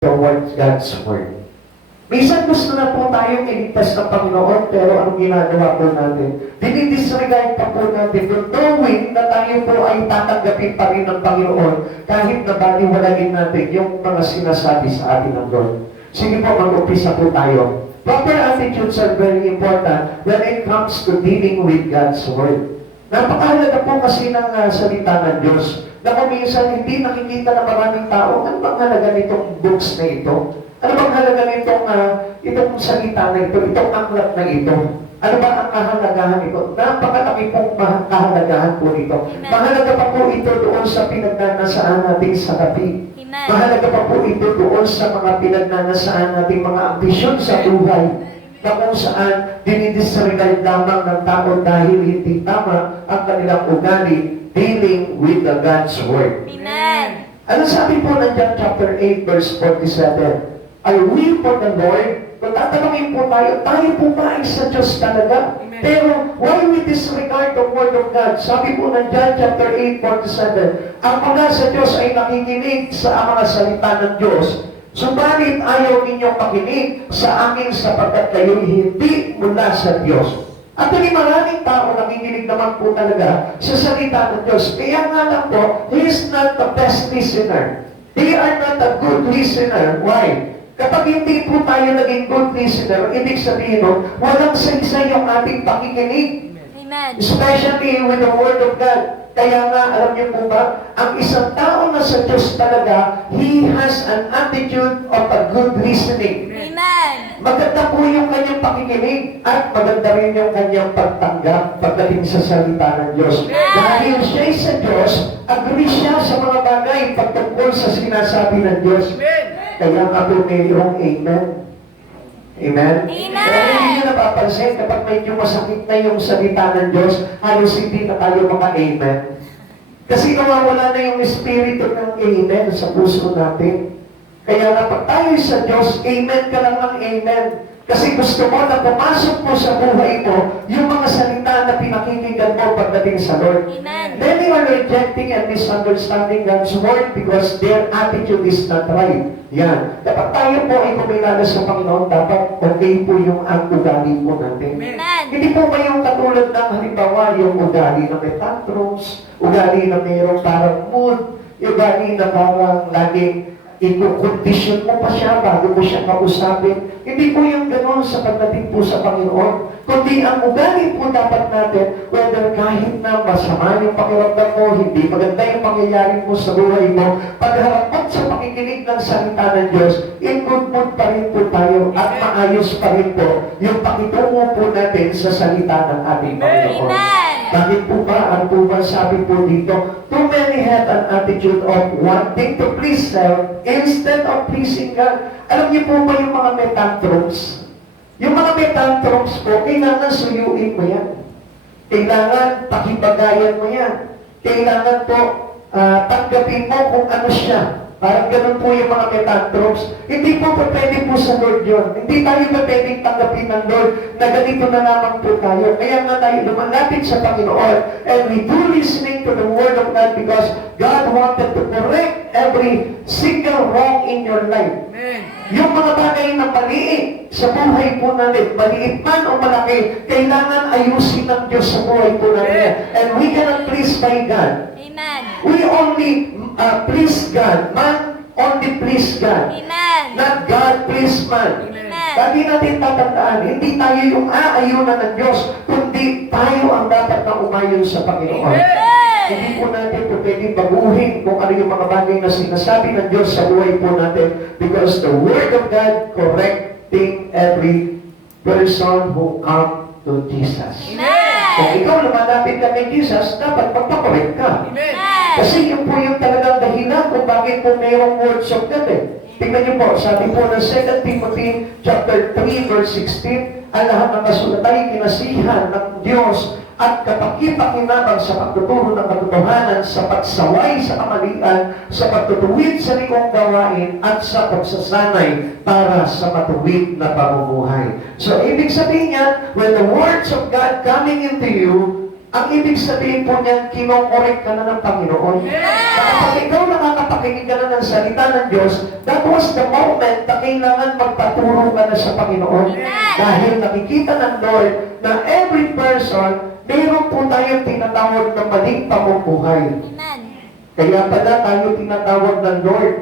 towards God's Word. Minsan gusto na po tayong iligtas ng Panginoon, pero anong ginagawa po natin? Dinidisregard pa po natin, but knowing na tayo po ay tatanggapin pa rin ng Panginoon kahit na baliwalain natin yung mga sinasabi sa atin ng Lord. Sige po, mag-umpisa po tayo. Proper attitudes are very important when it comes to dealing with God's Word. Napakahalaga po kasi ng salita ng Diyos na kung minsan hindi nakikita ng maraming tao, ano bang halaga nitong books na ito? Ano bang halaga itong salita na ito, itong aklat na ito? Ano ba ang kahalagahan ito? Napakalaki pong kahalagahan po nito. Mahalaga pa po ito doon sa pinagnanasaan natin sa gabi. Mahalaga pa po ito doon sa mga pinagnanasaan nating mga ambisyon sa buhay, na kung saan dinidisregard lamang ng tao dahil hindi tama ang kanilang ugali dealing with the God's Word. Amen. Ano sabi po ng John chapter 8 verse 47? I will for the Lord. Kung tatanungin po tayo po ba ay sa Diyos talaga? Amen. Pero why we disregard the Word of God? Sabi po ng John chapter 8, 47, ang mga sa Diyos ay nakikinig sa mga salita ng Diyos, subalit ayaw ninyong makinig sa akin sapagkat kayo'y hindi mula sa Diyos. At maraming tao nakikinig naman po talaga sa salita ng Diyos. Kaya nga lang po, He is not the best listener. They are not a good listener. Why? Kapag hindi po tayo naging good listener, ibig sabihin no, walang saysay yung ating pakikinig. Amen. Especially with the Word of God. Kaya nga, alam niyo po ba, ang isang tao na sa Diyos talaga, he has an attitude of a good listening. Amen. Maganda po yung kanyang pakikinig at maganda rin yung kanyang pagtanggap pagdating sa salita ng Diyos. Dahil siya'y sa Diyos, agree siya sa mga bagay pagtungkol sa sinasabi ng Diyos. Kaya nga po mayroong amen. Amen? Amen. Pero hindi nyo napapansin, kapag medyo masakit na yung salita ng Diyos, halos hindi na tayo mga amen. Kasi nawawala na yung espiritu ng amen sa puso natin. Kaya nga pag tayo sa Diyos, amen ka lang ng amen. Kasi gusto mo na pumasok mo sa buhay mo yung mga salita na pinakikinggan mo pagdating sa Lord. Amen. Many are rejecting and misunderstanding God's Word because their attitude is not right. Yan. Dapat tayo po ay kumilala sa Panginoon, dapat okay po yung ang ugali po natin. Amen. Hindi po ba yung katulad ng halimbawa, yung ugali na may tantrums, ugali na mayroong parang mood, ugali na parang laging i-condition mo pa siya bago mo siya kausapin. Hindi po yung ganoon sa pagdating po sa Panginoon. Kundi ang ugali po dapat natin, whether kahit na masama yung pakiramdam mo, hindi maganda yung pangyayari mo sa buhay mo, pagharap sa pakikinig ng salita ng Diyos, in good mood pa rin po tayo at maayos pa rin po yung pakitungo po natin sa salita ng ating Panginoon. Amen. Bakit po ba? Ang po ba sabi po dito? Too many have an attitude of wanting to please self instead of pleasing God. Alam niyo po ba yung mga may tantrums? Yung mga may tantrums po, kailangan suyuin mo yan. Kailangan pakibagayan mo yan. Kailangan po tanggapin mo kung ano siya. Parang ganun po yung mga may tantrums. Hindi po pwede po sa Lord yun. Hindi tayo pwedeng tanggapin ng Lord na ganito na lamang po tayo. Kaya nga tayo lumalapit sa Panginoon and we do listening to the Word of God because God wanted to correct every single wrong in your life. Amen. Yung mga bagay na maliit sa buhay po natin, maliit man o malaki, kailangan ayusin ng Diyos sa buhay po natin. And we cannot please by God. Amen. We only please God. Man only please God. Amen. Not God please man. Amen. Lagi natin tatandaan, hindi tayo yung aayunan ng Diyos, kundi tayo ang dapat na umayon sa Panginoon. Hindi po natin po pwedeng baguhin kung ano yung mga bagay na sinasabi ng Diyos sa buhay po natin because the Word of God correcting every person who come to Jesus. Kung ikaw lumalapit ka kay Jesus, dapat magpakorek ka. Amen. Kasi yun po yung talagang dahilan kung bakit po mayroong words of God eh. Tingnan niyo po, sabi po ng 2 Timothy chapter 3 verse 16, ang lahat ng kasulat ay kinasihan ng Diyos at kapakita-kinabang sa pagtuturo ng katotohanan, sa pagsaway sa kamalian, sa pagtutuwid sa likong gawain, at sa pagsasanay para sa matuwid na pamumuhay. So, ibig sabihin niya, when the words of God coming into you, ang ibig sabihin po niyan, kinokorek ka na ng Panginoon. Kapag ikaw nakakapag nakapakinig ka na ng salita ng Diyos, that was the moment na kailangan magpaturo ka na sa Panginoon. Dahil nakikita ng Lord na every person, mayroon po tayong tinatawag na maling pamumuhay. Kaya pala tayo tinatawag ng Lord.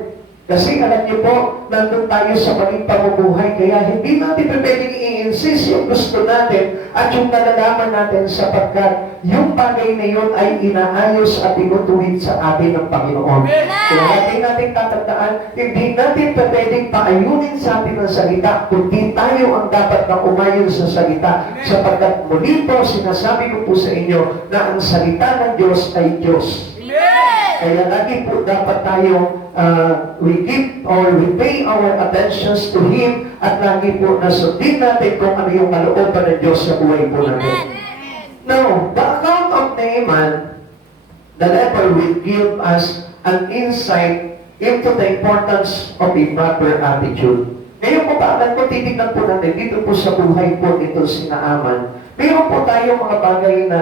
Kasi alam niyo po, nandun tayo sa maling pamumuhay. Kaya hindi natin pwedeng i-insist yung gusto natin at yung nalalaman natin sapagkat yung bagay na yun ay inaayos at tinutuwid sa atin ng Panginoon. Kaya hindi natin tatandaan, hindi natin pwedeng paayunin sa atin ng salita, kundi tayo ang dapat na umayon sa salita. Sapagkat muli po, sinasabi ko po sa inyo na ang salita ng Diyos ay Diyos. Kaya lagi po dapat tayo we give or we pay our attentions to Him at lagi po nasundin natin kung ano yung kalooban ng Diyos sa buhay po natin. Now, the account of Naaman, the leper will give us an insight into the importance of a proper attitude. Ngayon po bakit po titignan po natin dito po sa buhay po nito si Naaman, mayroon po tayong mga bagay na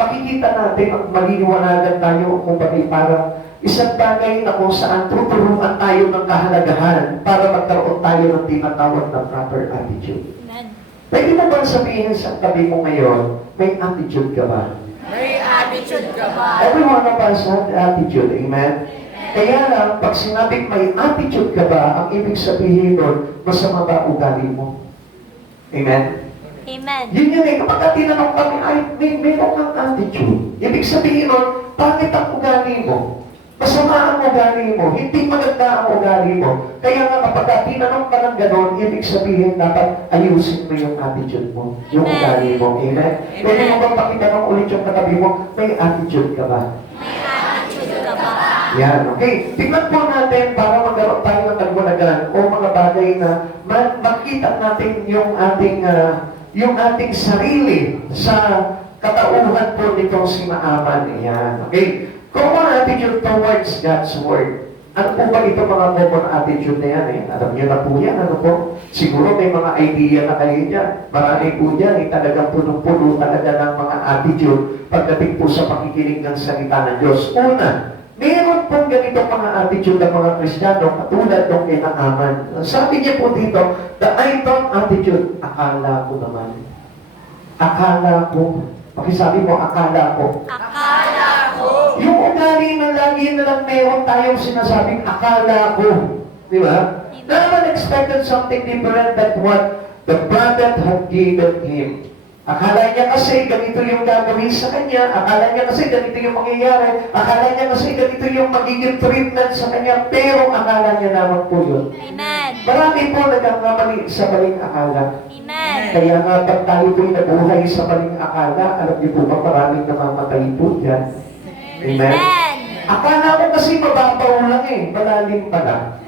makikita natin at maliliwanagan tayo kung bakit para isang bagay na kung saan tuturuan tayo ng kahalagahan para magkaroon tayo ng tinatawag na proper attitude. Pwede mo bang sabihin sa tabi mo ngayon, may attitude ka ba? May attitude ka ba? Every one of us has attitude, amen? Kaya lang, pag sinabing may attitude ka ba, ang ibig sabihin nun, masama ba ugali mo? Amen? Amen. Yun yun eh, kapag tinanong kami, ay, meron kang attitude. Ibig sabihin nun, pangit ang ugali mo. Masama ang ugali mo. Hindi maganda ang ugali mo. Kaya nga kapag tinanong ka ng gano'n, ibig sabihin dapat ayusin mo yung attitude mo. Yung ugali mo. Amen? Pwede mo bang pakitanong ulit yung katabi mo, may attitude ka ba? May attitude ka ba? Yan, okay. Tingnan po natin para magkaroon tayo ng kalbulagan o mga bagay na makita natin yung ating sarili sa katauhan po nitong si Naaman. Yan, okay. Common attitude towards God's Word. Ano po ba ito mga common attitude na yan? Alam niyo na po yan, ano po? Siguro may mga idea na kayo dyan. Marami po dyan, talagang punong-puno talaga ng mga attitude pagdating po sa pakikinig ng salita ng Diyos. Una, meron pong ganitong mga attitude ng mga Kristiyano katulad ng kay Naaman. Sabi niya po dito, the I thought attitude, akala ko naman. Akala ko. Pakisabi mo, akala ko. Akala ko. Yung ugali na lagi na lang meron tayong sinasabing akala ko. Di ba? Naaman expected something different than what the prophet had given him. Akala niya kasi ganito yung gagawin sa kanya, akala niya kasi ganito yung mangyayari, akala niya kasi ganito yung magiging treatment sa kanya, pero akala niya naman po yun. Amen. Marami po nagkakamali sa maling akala. Amen. Kaya nga pag tayo po'y nabuhay sa maling akala, alam niyo po ba maraming namamatay po dyan? Amen? Amen. Akala ko kasi mababaw lang eh, malalim pala.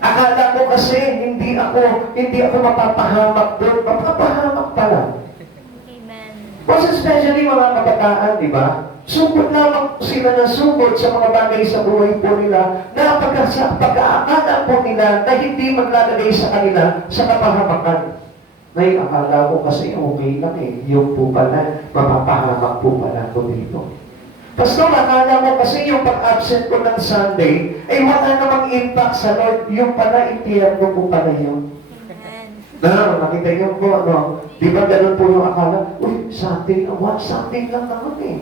Akala ko kasi hindi ako mapapahamak doon, mapapahamak pala. Amen. Most especially mga kabataan, di ba? Sugod lamang sila ng sugod sa mga bagay sa buhay po nila na pagkaakala po nila na hindi maglalagay sa kanila sa kapahamakan. May akala ko kasi okay lang eh. Yung po pala, mapapahamak po pala ko dito. Pastor, akala mo kasi yung pag-absent ko ng Sunday, ay wala namang impact sa Lord. Yung pala, impyerno po pala yun. Amen. Nakita niyo po, di ba ganun po yung akala? Uy, Sunday, Sunday lang naman eh.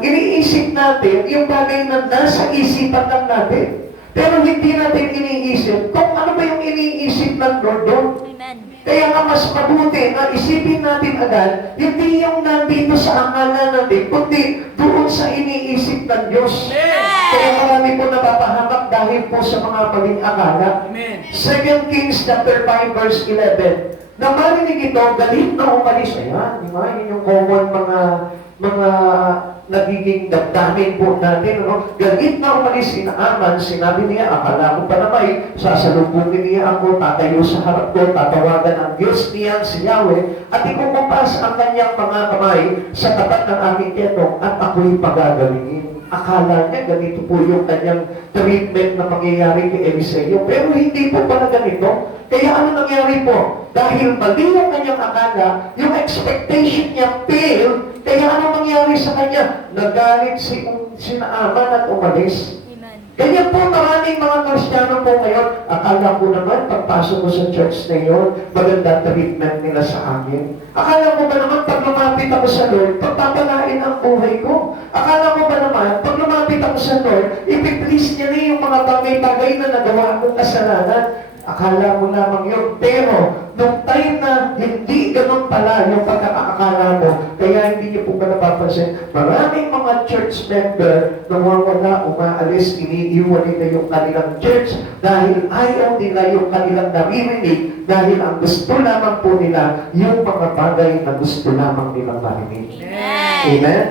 Iniisip natin yung bagay na nasa isipan lang natin. Pero hindi natin iniisip kung ano ba yung iniisip ng Lord doon. Amen. Kaya nga mas mabuti na isipin natin agad, hindi yung nandito sa akala natin, kundi doon sa iniisip ng Diyos. Kaya marami po napapahamak dahil po sa mga maling akala. 2 Kings chapter 5 verse 11. Na marinig ito, galit na umalis. Ayan, yun yung common mga nagiging damdamin po natin. Galit na umalis si Naaman, sinabi niya, akala ko pa naman, sasalubungin niya ako, tatayo sa harap ko, tatawagan ang Diyos niya, si Yahweh, at ikukupas ang kanyang mga kamay sa tapat ng aking tiyanong, at ako'y pagagawin. Akala niya, ganito po yung kanyang treatment na mangyayari kay Eliseo. Pero hindi po pala ganito. Kaya ano nangyari po? Dahil mali yung kanyang akala, yung expectation niya failed, kaya ano nangyari sa kanya? Nagalit si Naaman at umalis. Amen. Ganyan po maraming mga Kristiyano po ngayon. Akala ko naman, pagpasok ko sa church na yun, maganda treatment nila sa akin. Akala ko ba naman, pag lumapit ako sa Lord, pagpapalain ang buhay ko. Akala ko ba naman, pag lumapit ako sa Lord, ipiplease niya na yung mga bagay-bagay na nagawa kong kasalanan. Akala mo lamang yun. Pero, nung time na hindi ganun pala yung pagkakakala mo, kaya hindi niyo po ba napapansin, maraming mga church member nawawala, umaalis, iniiwan nila yung kanilang church dahil ayaw nila yung kanilang naririnig, dahil ang gusto lamang po nila yung mga bagay na gusto lamang nilang marinig. Amen?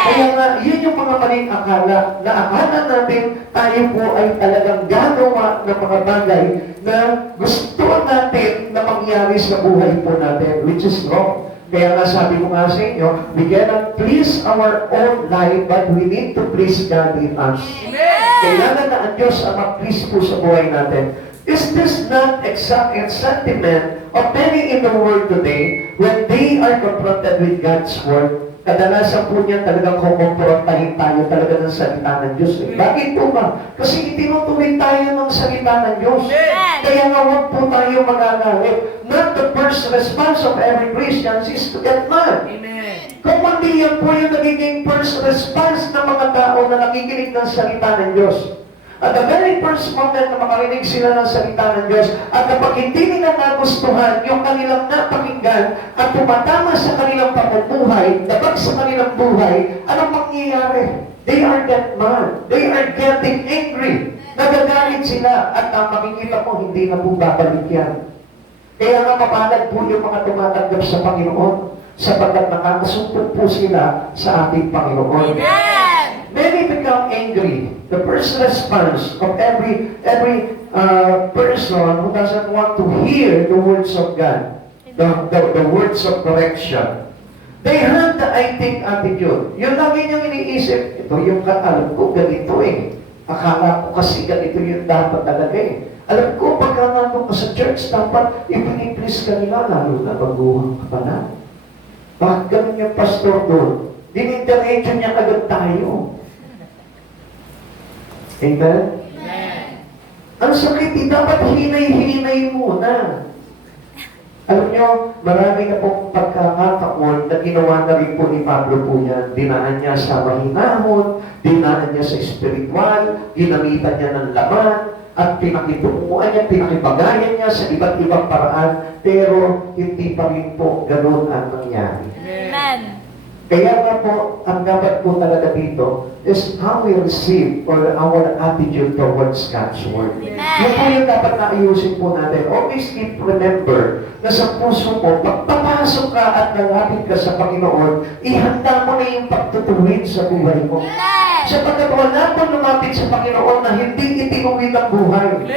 Kaya nga, yun yung mga maling akala, na akala natin tayo po ay talagang gagawa ng mga bagay na gusto natin na mangyari sa buhay po natin, which is wrong. Kaya nga sabi ko nga sa inyo, we cannot please our own life, but we need to please God in us. Kailangan na ang Diyos ang mag-please po sa buhay natin. Is this not exact sentiment of many in the world today when they are confronted with God's Word? Kadalasan po niya talagang kumomprontahin tayo talaga ng salita ng Diyos. Bakit po ba? Kasi itinutuloy tayo ng salita ng Diyos. Kaya nga huwag po tayo magagalit. Not the first response of every Christian is to get mad. Kung hindi yan po yung nagiging first response ng mga tao na nakikinig ng salita ng Diyos. At the very first moment na makarinig sila ng salita ng Diyos, at kapag hindi nila nagustuhan yung kanilang napakinggan at tumatama sa kanilang pamumuhay, dabag sa kanilang buhay, anong mangyayari? They are get mad. They are getting angry. Nagagalit sila at ang makikita mo, hindi na po babalik yan. Kaya nga mapalad po yung mga tumatanggap sa Panginoon sapagkat nakakasumpot po sila sa ating Panginoon. Many become angry. The first response of every person who doesn't want to hear the words of God, the words of correction, they have the I think attitude. Yung lagi niyang iniisip, ito yung alam ko, ganito eh. Akala ko kasi ganito yung dapat talaga eh. Alam ko, pagka nandun ka sa church, dapat ipiniplis ka nila, lalo na baguhan ka pa na. Bakit ganun yung pastor doon? Dinintervention niya agad tayo. Amen? Ang sakit, dapat hinay-hinay muna. Alam nyo, marami na pong pagkakataon na ginawa na rin po ni Pablo po yan. Dinaan niya sa mahinahon, dinaan niya sa espiritual, ginamitan niya ng laman, at pinakitunguan niya, pinakibagayan niya sa iba't ibang paraan, pero hindi pa rin po ganun ang nangyari. Amen. Kaya nga po, ang dapat po talaga dito is how we receive or our attitude towards God's Word. Yun po yung dapat na ayusin po natin. Always keep remember na sa puso mo, pagpapasok ka at nalapit ka sa Panginoon, ihanda mo na yung pagtutuwid sa buhay mo. Sapagkat wala pong lumapit sa Panginoon na hindi itinuwid ang buhay.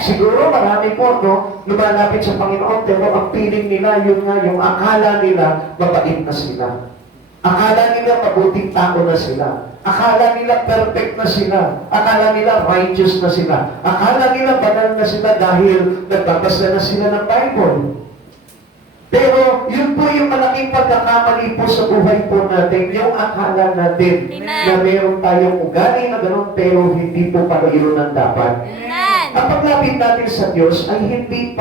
Siguro marami po, no, lumalapit sa Panginoon, pero ang feeling nila, yun nga, yung akala nila, mabait na sila. Akala nila mabuting tao na sila. Akala nila perfect na sila. Akala nila righteous na sila. Akala nila banal na sila dahil nagbabasa na sila ng Bible. Pero yun po yung malaking pagkakamali po sa buhay po natin, yung akala natin na meron tayong ugali na gano'n pero hindi po pala yun ang dapat. Ang paglapit natin sa Diyos ay hindi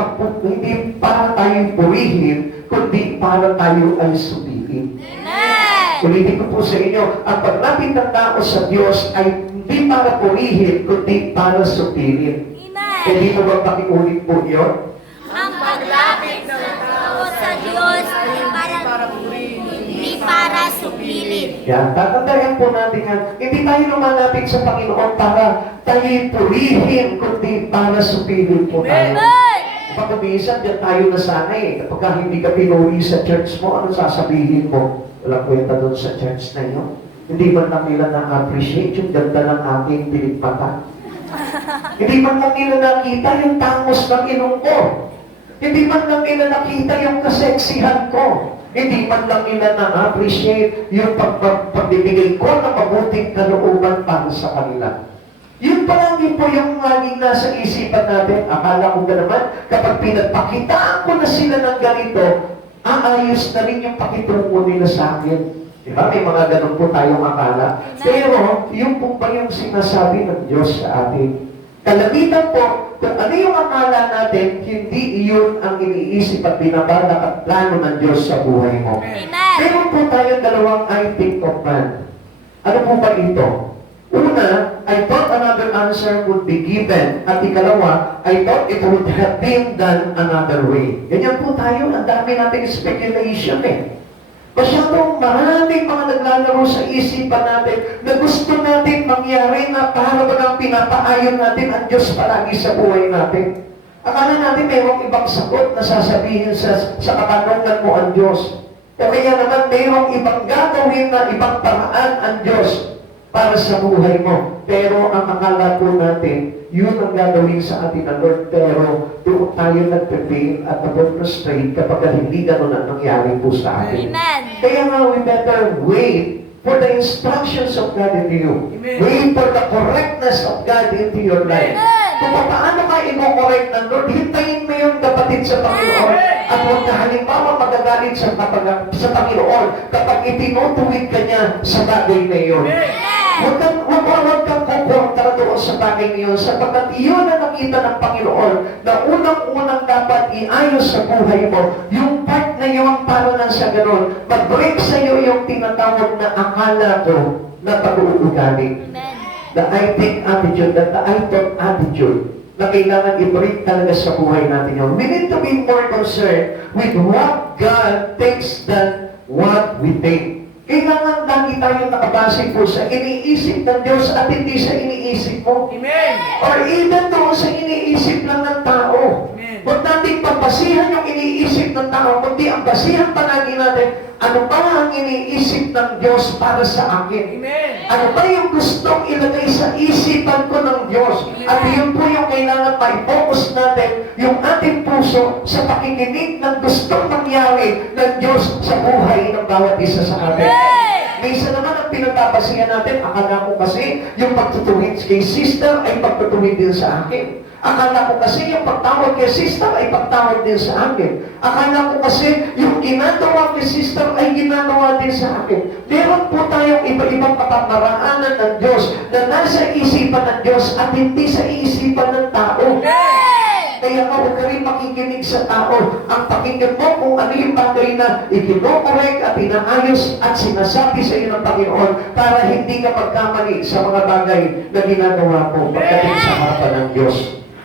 para tayong purihin, kundi para tayo ay subihin. Ulitin ko po sa inyo, ang paglapit ng tao sa Diyos ay hindi para purihin, kundi para supirin. Hindi mo ba pakiulit po yun? Ang paglapit ng tao sa Diyos ay hindi para supilin. Yan, tatandaan po natin yan. Hindi tayo lumalapit sa Panginoon para tayo purihin, kundi para supirin po tayo. Kapag minsan, dyan tayo nasanay. Kapag hindi ka pinuri sa church mo, ano sasabihin mo? Walang kwenta doon sa church na yun. Hindi man lang nila na-appreciate yung ganda ng aking pilikpata. Hindi man lang nila nakita yung tangos ng ilong ko. Hindi man lang nila nakita yung kaseksihan ko. Hindi man lang nila na-appreciate yung pagbibigay ko ng mabuting kalooban para sa kanila. Yun pa lang din po yung laging nasa isipan natin. Akala ko na naman, kapag pinagpakitaan ko na sila ng ganito, aayos na rin yung pakitungo nila sa akin. Diba? May mga ganun po tayong akala. Pero, yung po ba yung sinasabi ng Diyos sa atin? Kalamitan po, kung ano yung akala natin, hindi iyon ang iniisip at binabalak at plano ng Diyos sa buhay mo. Amen. Meron po tayong dalawang I think of man. Ano po ba ito? Una, I thought another answer would be given. At ikalawa, I thought it would have been done another way. Ganyan po tayo. Ang dami nating speculation eh. Masyadong maraming mga naglalaro sa isipan natin na gusto natin mangyari na para bagang pinapaayon natin ang Diyos palagi sa buhay natin. Akala natin mayroong ibang sagot na sasabihin sa katanungan mo ang Diyos. O kaya naman mayroong ibang gagawin na ibang paraan ang Diyos para sa buhay mo. Pero ang akala po natin, yun ang gagawin sa atin ng Lord. Pero doon tayo nagpe-fail at nag-frustrate kapag hindi ganun ang nangyari po sa atin. Amen. Kaya nga, we better wait for the instructions of God into you. Amen. Wait for the correctness of God into your life. Amen. Kung paano ka i-correct ng Lord, hintayin mo yung kapatid sa Panginoon. At huwag ka halimbawa magagalit sa Panginoon kapag itinutuwid ka niya sa bagay na iyon. Huwag kang kukontra doon sa bagay na iyon sapagkat iyon ang nakita ng Panginoon na unang-unang dapat iayos sa buhay mo. Yung part na yun, para lang sa ganun, mag-break sa iyo yung tinatawag na akala ko na pag-uugali. Amen. The I think attitude, that the I thought attitude, na kailangan i-break talaga sa buhay natin yun. We need to be more concerned with what God thinks than what we think. Kailangan lagi tayo nakabase po sa iniisip ng Diyos at hindi sa iniisip mo. Amen. Or even doon sa iniisip lang ng tao. Amen. Huwag natin pagbasihan yung iniisip ng tao, kundi ang basihan palagi natin, ano ba ang iniisip ng Diyos para sa akin? Amen. Ano ba yung gustong ilagay sa isipan ko ng Diyos? At yun po yung kailangan ma-focus natin, yung ating puso sa pakikinig ng gustong mangyari ng Diyos sa buhay ng bawat isa sa atin. Minsan naman ang pinagpapasihan natin, akala ko kasi yung pagtutuwid kay sister ay pagtutuwid din sa akin. Akala ko kasi yung pagtawag kay sister ay pagtawag din sa akin. Akala ko kasi yung ginagawa kay sister ay ginagawa din sa akin. Meron po tayong iba-ibang pamamaraanan ng Diyos na nasa isipan ng Diyos at hindi sa isipan ng tao. Kaya nga huwag ka rin makikinig sa tao. Ang pakinggan mo kung ano yung bagay na ikinokorek at inaayos at sinasabi sa iyo ng Panginoon para hindi ka magkamali sa mga bagay na ginagawa mo pagdating sa harapan ng Diyos.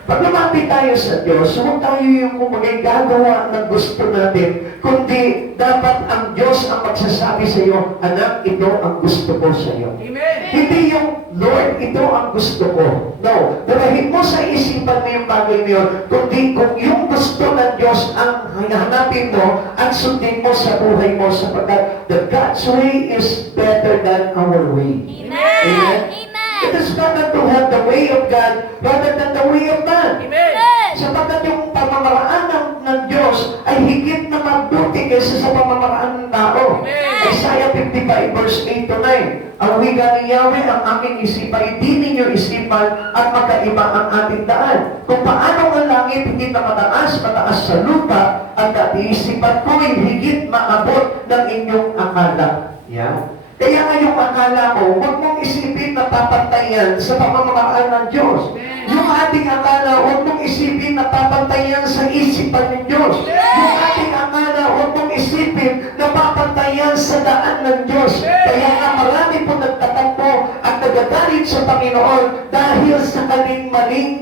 Pag lumapit tayo sa Diyos, huwag tayo yung kumagay gagawa ng gusto natin, kundi dapat ang Diyos ang magsasabi sa iyo, anak, ito ang gusto ko sa iyo. Amen. Hindi yung, Lord, ito ang gusto ko. No. Dalahin mo sa isipan mo yung bagay na yun, kundi kung yung gusto ng Diyos ang hanapin mo at sundin mo sa buhay mo sapagkat the God's way is better than our way. Amen. Amen. It is better to have the way of God rather than the way of man. Amen. Sapagkat yung pamamaraan ng Diyos ay higit na mabuti kaysa sa pamamaraan ng tao. Amen. Isaiah 55 verse 8 to 9. Ang wika ni Yahweh, ang aking isipan, hindi ninyo isipan at magkaiba ang ating daan. Kung paano ang langit higit na mataas sa lupa, at isipan ko ay higit maabot ng inyong akala. Yeah. Kaya nga yung akala mo, huwag mong isipin na papantayan sa pamamaraan ng Diyos. Yung ating akala, huwag mong isipin na papantayan sa isipan ng Diyos. Yung ating akala, huwag mong isipin na papantayan sa daan ng Diyos. Kaya nga marami po nagtatampo at nagagalit sa Panginoon dahil sa maling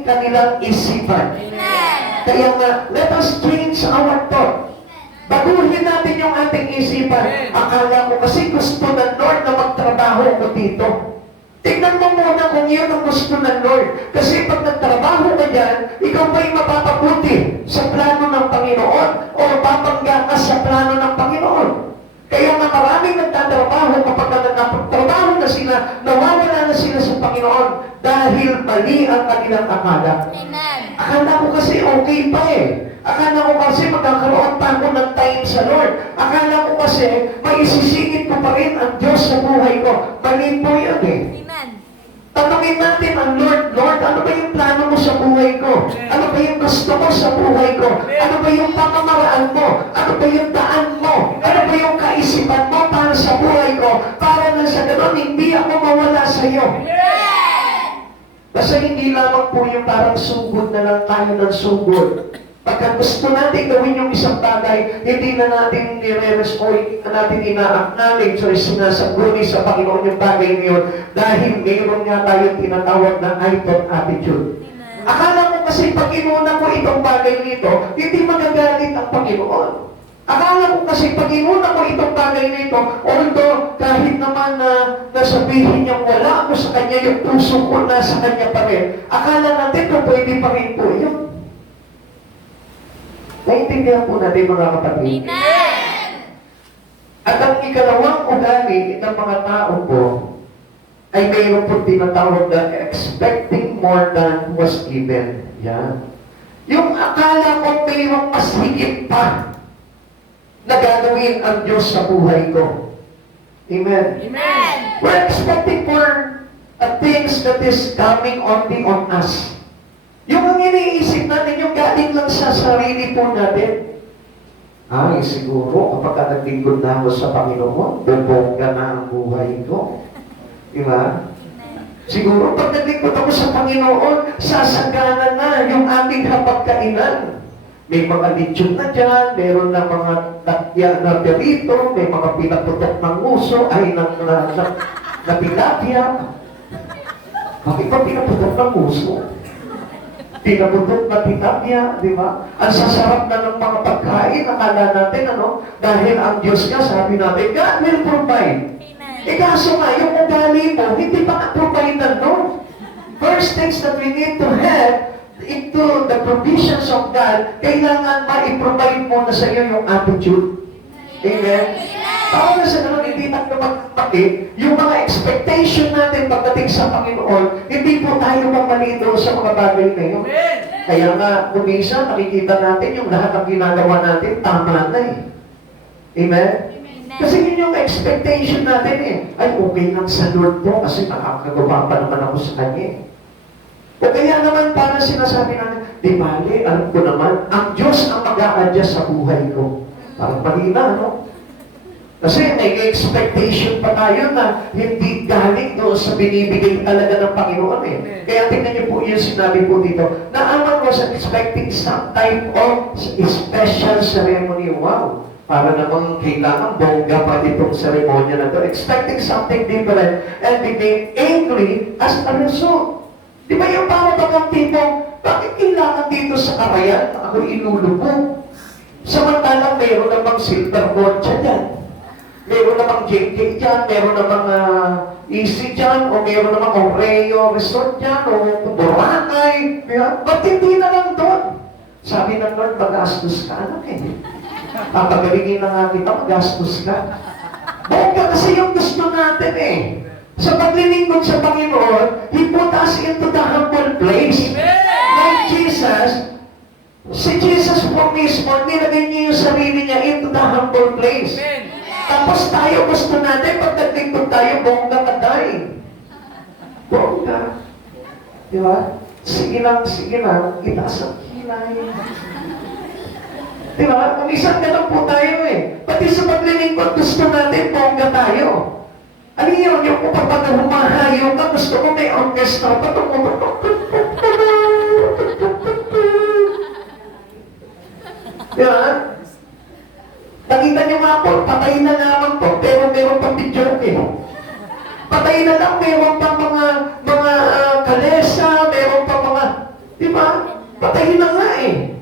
kanilang isipan. Kaya nga, let us change our thought. Baguhin natin yung ating isipan. Akala ko kasi gusto ng Lord na magtrabaho ko dito. Tingnan mo muna kung yun ang gusto ng Lord. Kasi pag nagtrabaho ka dyan, ikaw ba'y mapapabuti sa plano ng Panginoon o mapapangga ka sa plano ng Panginoon? Kaya nga maraming nagtatrabaho kapag nagtatrabaho na sila, nawawala na sila sa Panginoon dahil mali ang kanilang akala. Amen. Akala ko kasi okay pa eh. Akala ko kasi magkakaroon pa ako ng time sa Lord. Akala ko kasi may isisingit ko pa rin ang Diyos sa buhay ko. Mali po yan eh. Amen. Tanungin natin ang Lord, Lord, ano ba yung plano mo sa buhay ko? Ano ba yung gusto mo sa buhay ko? Ano ba yung pamamaraan mo? Ano ba yung daan mo? Ano ba yung kaisipan mo para sa buhay ko? Para na sa gano'n, hindi ako mawala sa iyo. Basta hindi lamang po yung parang sugod na lang tayo ng sugod. Pagka gusto natin gawin yung isang bagay, hindi na natin nire-respond, natin ina-acknowledge o sinasagbuni sa Panginoon yung bagay niyon dahil mayroon nga tayong tinatawag na item attitude. Akala mo kasi pag inuna mo itong bagay nito, hindi magagalit ang Panginoon. Akala ko kasi pag inuna mo itong bagay nito, although kahit naman na nasabihin niyang wala ako sa Kanya, yung puso ko nasa Kanya pa rin, akala natin kung pwede pa rin po yun. Naintindihan po natin mga kapatid. Amen. At ang ikalawang ugali ng mga tao po ay mayroon po tinatawag na expecting more than was given. Yan. Yung akala ko mayroong mas higit pa na gagawin ang Diyos sa buhay ko. Amen. Amen. We're expecting for things that is coming only on us. Yung ang iniisip natin, yung galing lang sa sarili po natin. Ay, siguro, kapag naglingkod na ako sa Panginoon, bubongga na ang buhay ko. Diba? Siguro, pag naglingkod ako sa Panginoon, sasagana na yung ating hapagkainan. May mga lechon na dyan, meron na mga takya na perito, may mga pinaputok ng uso, ay na tilapia. Bakit ba pinaputok ng uso? Pinaputok na tilapia, di ba? Ang sasarap na ng mga pagkain, akala natin, ano? Dahil ang Diyos nga, sabi natin, God will provide. Amen. Eh kaso nga, yung ugali mo, hindi pa ka-provide na, no? First things that we need to have into the provisions of God, kailangan ma-provide mo na sa iyo yung attitude. Amen? Para sa ganun, hindi tayo magpapakit, yung mga expectation natin pagdating sa Panginoon, hindi po tayo mamalito sa mga bagay na yun. Kaya nga, kumisa, nakikita natin yung lahat ng ginagawa natin, tama na eh. Amen? Kasi yun yung expectation natin eh. Ay, okay lang sa Lord po kasi nakakagawa pa naman ako sa Kanya eh. O kaya naman parang sinasabi natin, di bali, alam ko naman, ang Diyos ang mag-a-adjust sa buhay ko. Parang mali na, no? Kasi may expectation pa tayo na hindi galing doon sa binibigay talaga ng Panginoon eh. Kaya tingnan niyo po yung sinabi po dito, na Aaron was expecting some type of special ceremony. Wow! Para namang kailangan bongga pa itong seremonya na to. Expecting something different and became angry as a result. Di ba yung parang bagang tipo, bakit kailangan dito sa karayan ako ilulubog? Samantalang mayroon namang silver kotsa dyan. Meron namang JK dyan, meron namang Easy dyan, o meron namang Oreo Resort dyan, o Boracay. Ba't hindi na lang doon? Sabi ng Lord, magastos ka, anak eh. Papagalingin na nga kita, magastos ka. Bongga kasi yung gusto natin eh. Sa paglilingkod sa Panginoon, He put us into the humble place. Like Jesus, si Jesus po mismo, nilagay niya yung sarili niya into the humble place. Tapos tayo gusto natin, pag naglingkod tayo, bongga ka tayo. Bongga. Di ba? Sige lang, itaas ang kilay. Di ba? Kung isang ganun po tayo eh. Pati sa paglilingkod, gusto natin, bongga tayo. Ano yun? Yung kapag humahayo ka, gusto mo may orchestra pa, di ba? Nakita niyo nga po, patay na naman po, pero meron pang video eh. Patay na lang, meron pang mga kalesa, meron pang mga, di ba? Patay na nga eh.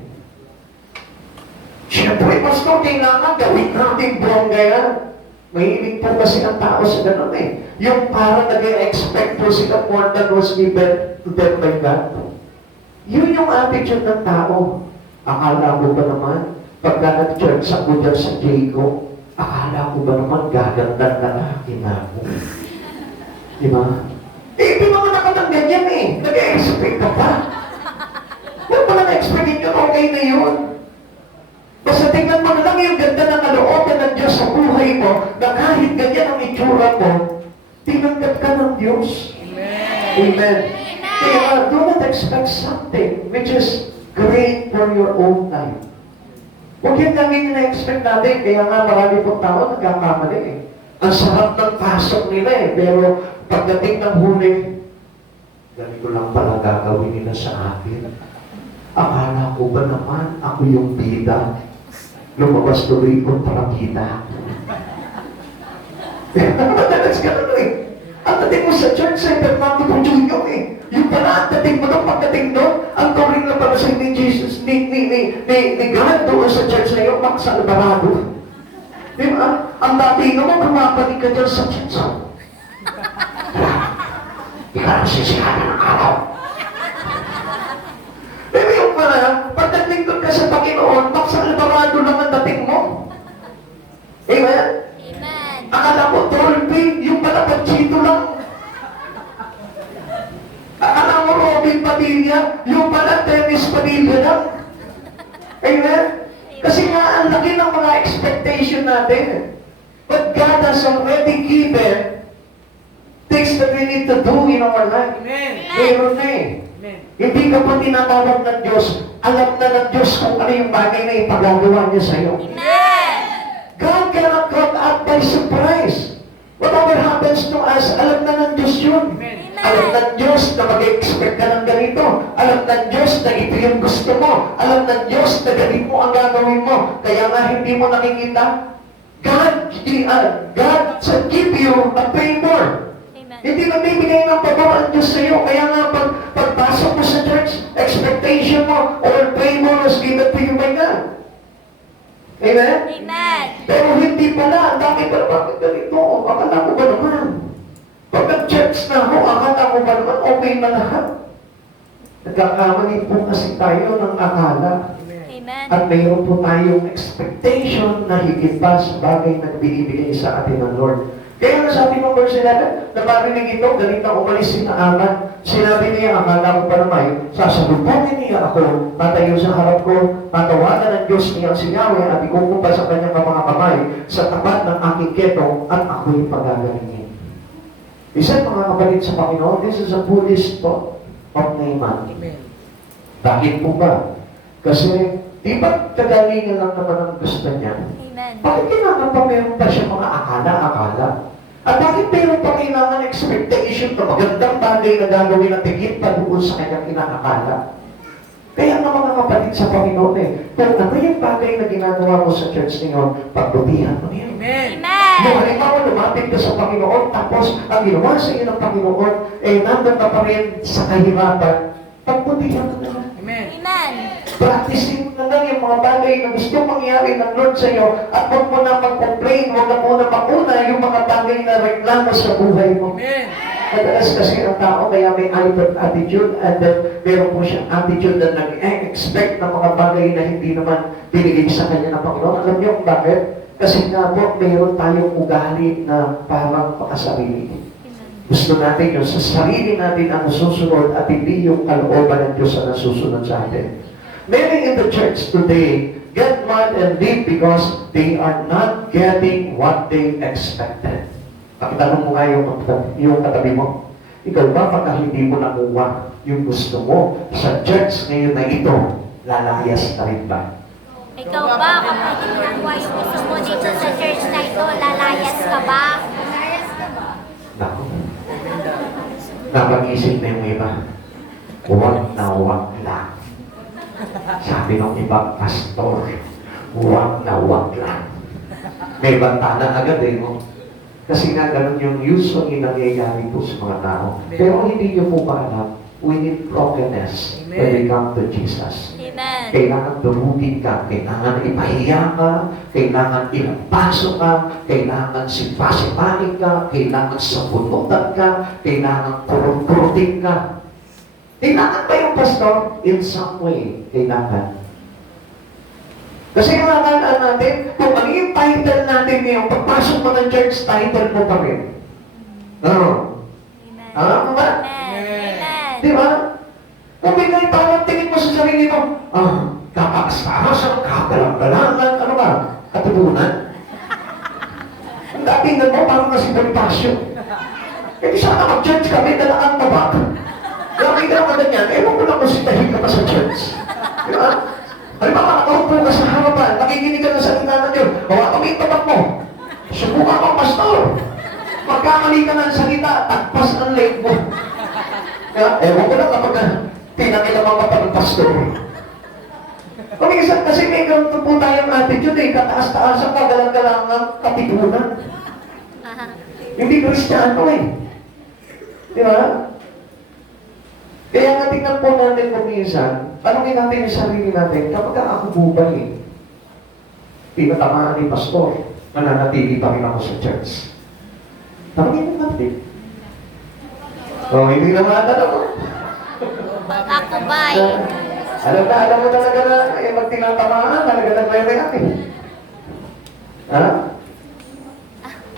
Siyempre, Pastor, kailangan gawin natin bongga yan. Mahilig po kasi ang tao sa ganun eh. Yung parang nag-expect po sila more than was given to them by God. Yun yung attitude ng tao. Akala mo ba naman, pagka nag-church ako dyan sa Jacob, akala ko ba naman gagandang lalaki na ako? Di ba? Eh, di mga nakatang ganyan eh. Nag-expect ka pa. Huwag mo lang expect yun, okay na yun. Basta tingnan mo na lang yung ganda ng kalooban ng Diyos sa buhay mo, na kahit ganyan ang itsura mo, tinanggap ka ng Diyos. Amen. Amen. Kaya do not expect something which is great for your own life. Huwag yan lang yung na-expect natin. Kaya nga marami pong tao nagkakamali eh. Ang sarap ng pasok nila eh. Pero pagdating ng huli, ganito lang pala gagawin nila sa akin. Akala ko ba naman ako yung bida? Lumabas tuloy ko para bida. Madalas ganun eh. Ang dating mo sa church ay Bernardo Jr. eh. Yung pala, ang dating mo doon, pagdating doon, ang turing na pala sa ni Jesus, ni God doon sa church na yun, Max Alvarado. Di ba? Ang dating naman, bumabalik ka dyan sa church. Ikaw ang sisikahan ng araw. Pero yung pala, pagdating doon ka sa Panginoon, Max Alvarado lang ang dating mo. Amen? Amen. Akala mo, Dolby, yung pala Pachito lang. Akala mo, Robin Padilla, yung pala Dennis Padilla lang. Amen? Kasi nga, ang laki ng mga expectation natin. But God has already given things that we need to do in our life. Amen. Mayroon na eh. Amen. Hindi ka pa tinatawag ng Diyos. Alam na ng Diyos kung ano yung bagay na ipagagawa niya sa'yo. Amen. God cannot caught up by surprise. Whatever happens to us, alam na ng Diyos yun. Amen. Alam ng Diyos na mag-expect ka ng ganito. Alam ng Diyos na ito yung gusto mo. Alam ng Diyos na ganito mo ang gagawin mo. Kaya nga hindi mo nakikita. God shall give you a favor. Amen. Hindi magbibigay ng pabor ang Diyos sa iyo. Kaya nga pagpasok mo sa church, expectation mo or favor is given to you by God. Amen? Amen. Pero hindi pala, ang dami pala, bakit ganito? Akala ko ba naman? Pag nag-church na ako, akala ko ba naman okay na lahat? Nagkakamali po kasi tayo ng akala. Amen. At mayroon po tayong expectation na higit pa sa bagay na binibigay sa atin ng Lord. Kaya nga sabi ng verse 11, na marinig ito, galit na umalis si Naaman. Sinabi niya, akala ko pa naman, sasalubungin niya ako, tatayo sa harap ko, tatawanan ng Diyos niyang sinyawi at ikukumpa sa kanyang mga kamay sa tapat ng aking keto at ako'y pagagalingin. Isa mga kapatid sa Panginoon, this is a foolish thought of Naaman. Amen. Bakit po ba? Kasi, di ba kagalingan lang naman ang gusto niya? Amen. Bakit kailangan pa meron pa siya mga akala-akala? At bakit meron pa kailangan expectation na magandang bagay na gagawin at higit pa doon sa kanyang inaakala? Kaya nga mga kapatid sa Panginoon kung ano yung bagay na ginagawa mo sa church ninyo, pagbutihan mo niya. Amen. Yung Amen. halimbawa, lumapit ka sa Panginoon, tapos ang ginawa sa iyo ng Panginoon, nandun ka pa rin sa kahirapan, pagbutihan mo na lang. Amen. Amen. Practicing mo na lang yung mga bagay na gusto mangyari ng Lord sa iyo at huwag mo na mag-complain, huwag na muna makuna yung mga bagay na reklamo sa buhay mo. Amen. Madalas kasi ang tao kaya may idle attitude and then meron po siyang attitude na nag-expect ng mga bagay na hindi naman binigay sa kanya ng Panginoon. Alam niyo kung bakit? Kasi nga po, mayroon tayong ugali na parang pakasarili. Gusto natin yun sa sarili natin ang nasusunod at hindi yung kalooban ng Diyos ang nasusunod sa atin. Many in the church today get mad and leave because they are not getting what they expected. Pakitanong mo nga yung katabi mo. Ikaw ba pagka hindi mo nakuha yung gusto mo sa church ngayon na ito, lalayas ka rin ba? Ikaw ba, kapag hindi mo nakuha yung gusto mo dito sa church na ito, lalayas ka ba? Naku. Napag-isip na yung iba. Huwag na huwag lang. Sabi ng iba, pastor, huwag na huwag lang. May banta na agad no? Kasi nga ganun yung usually nangyayari po sa mga tao. Pero hindi nyo po ba alam, we need brokenness when we come to Jesus. Amen. Kailangan durugin ka, kailangan ipahiya ka, kailangan ilampaso ka, kailangan sipasipahin ka, kailangan sabunutan ka, kailangan kurut-kurutin ka. Kailangan ba yung pastor? In some way, kailangan. Kasi ang akala natin, kung ano yung title natin ngayon, pagpasok mo ng church, title mo pa rin. Ano? Amen. Ano ba? Amen. Di ba? Kung bigay parang tingin mo sa sarili mo, kakakasahas, kakalang-kalangan, ano ba? Katubunan? Ang dating mo, parang nasi Bonifacio. Eh di sana mag-church kami, dalaan mo ba? Nakita ka ganyan, ewan ko lang kung sitahin ka pa sa church. Di ba? Halimbawa, nakaupo ka sa harapan, nakikinig ka na sa salita ng Diyos, hawakan mo yung tapat mo. Subukan mo, pastor. Magkamali ka ng salita, tagpas ang leg mo. Ewan ko lang kapag pinakilaman ka pa ng pastor. Kuminsan kasi may ganito po tayong attitude eh, kataas-taasan ka, galang-galangang katipunan. Hindi Kristiyano eh. Di ba? Kaya nga tingnan po natin kung minsan, tanongin natin yung sarili natin, kapag ako bubay eh, tinatamaan ni pastor, mananatili pa rin ako sa church. Tanongin mo natin. Hindi naman alam mo. Pag ako ba'y Alam mo talaga na pag tinatamaan, talaga nagre-react eh. Ha?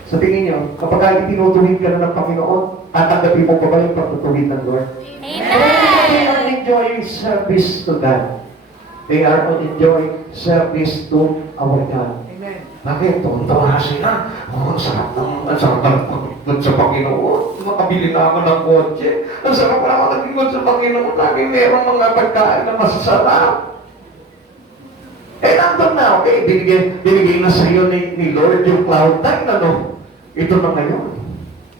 Sa tingin nyo, kapag kahit tinutuwid ka na ng Panginoon, tatanggapin mo pa ba yung pagtutuwid ng Lord? Amen! They are enjoying service to God. They are enjoying service to our God. Amen. Bakit? Tuwan-tuwa sila. Ang sarap ng pagod sa Panginoon. Makabili na ako ng kotse. Ang sarap na ako nagingod sa Panginoon. Lagi merong mga pagkain na masasarap. Nandun na, okay, binigay na sa iyo ni Lord yung cloud nine, ano? Ito na ngayon.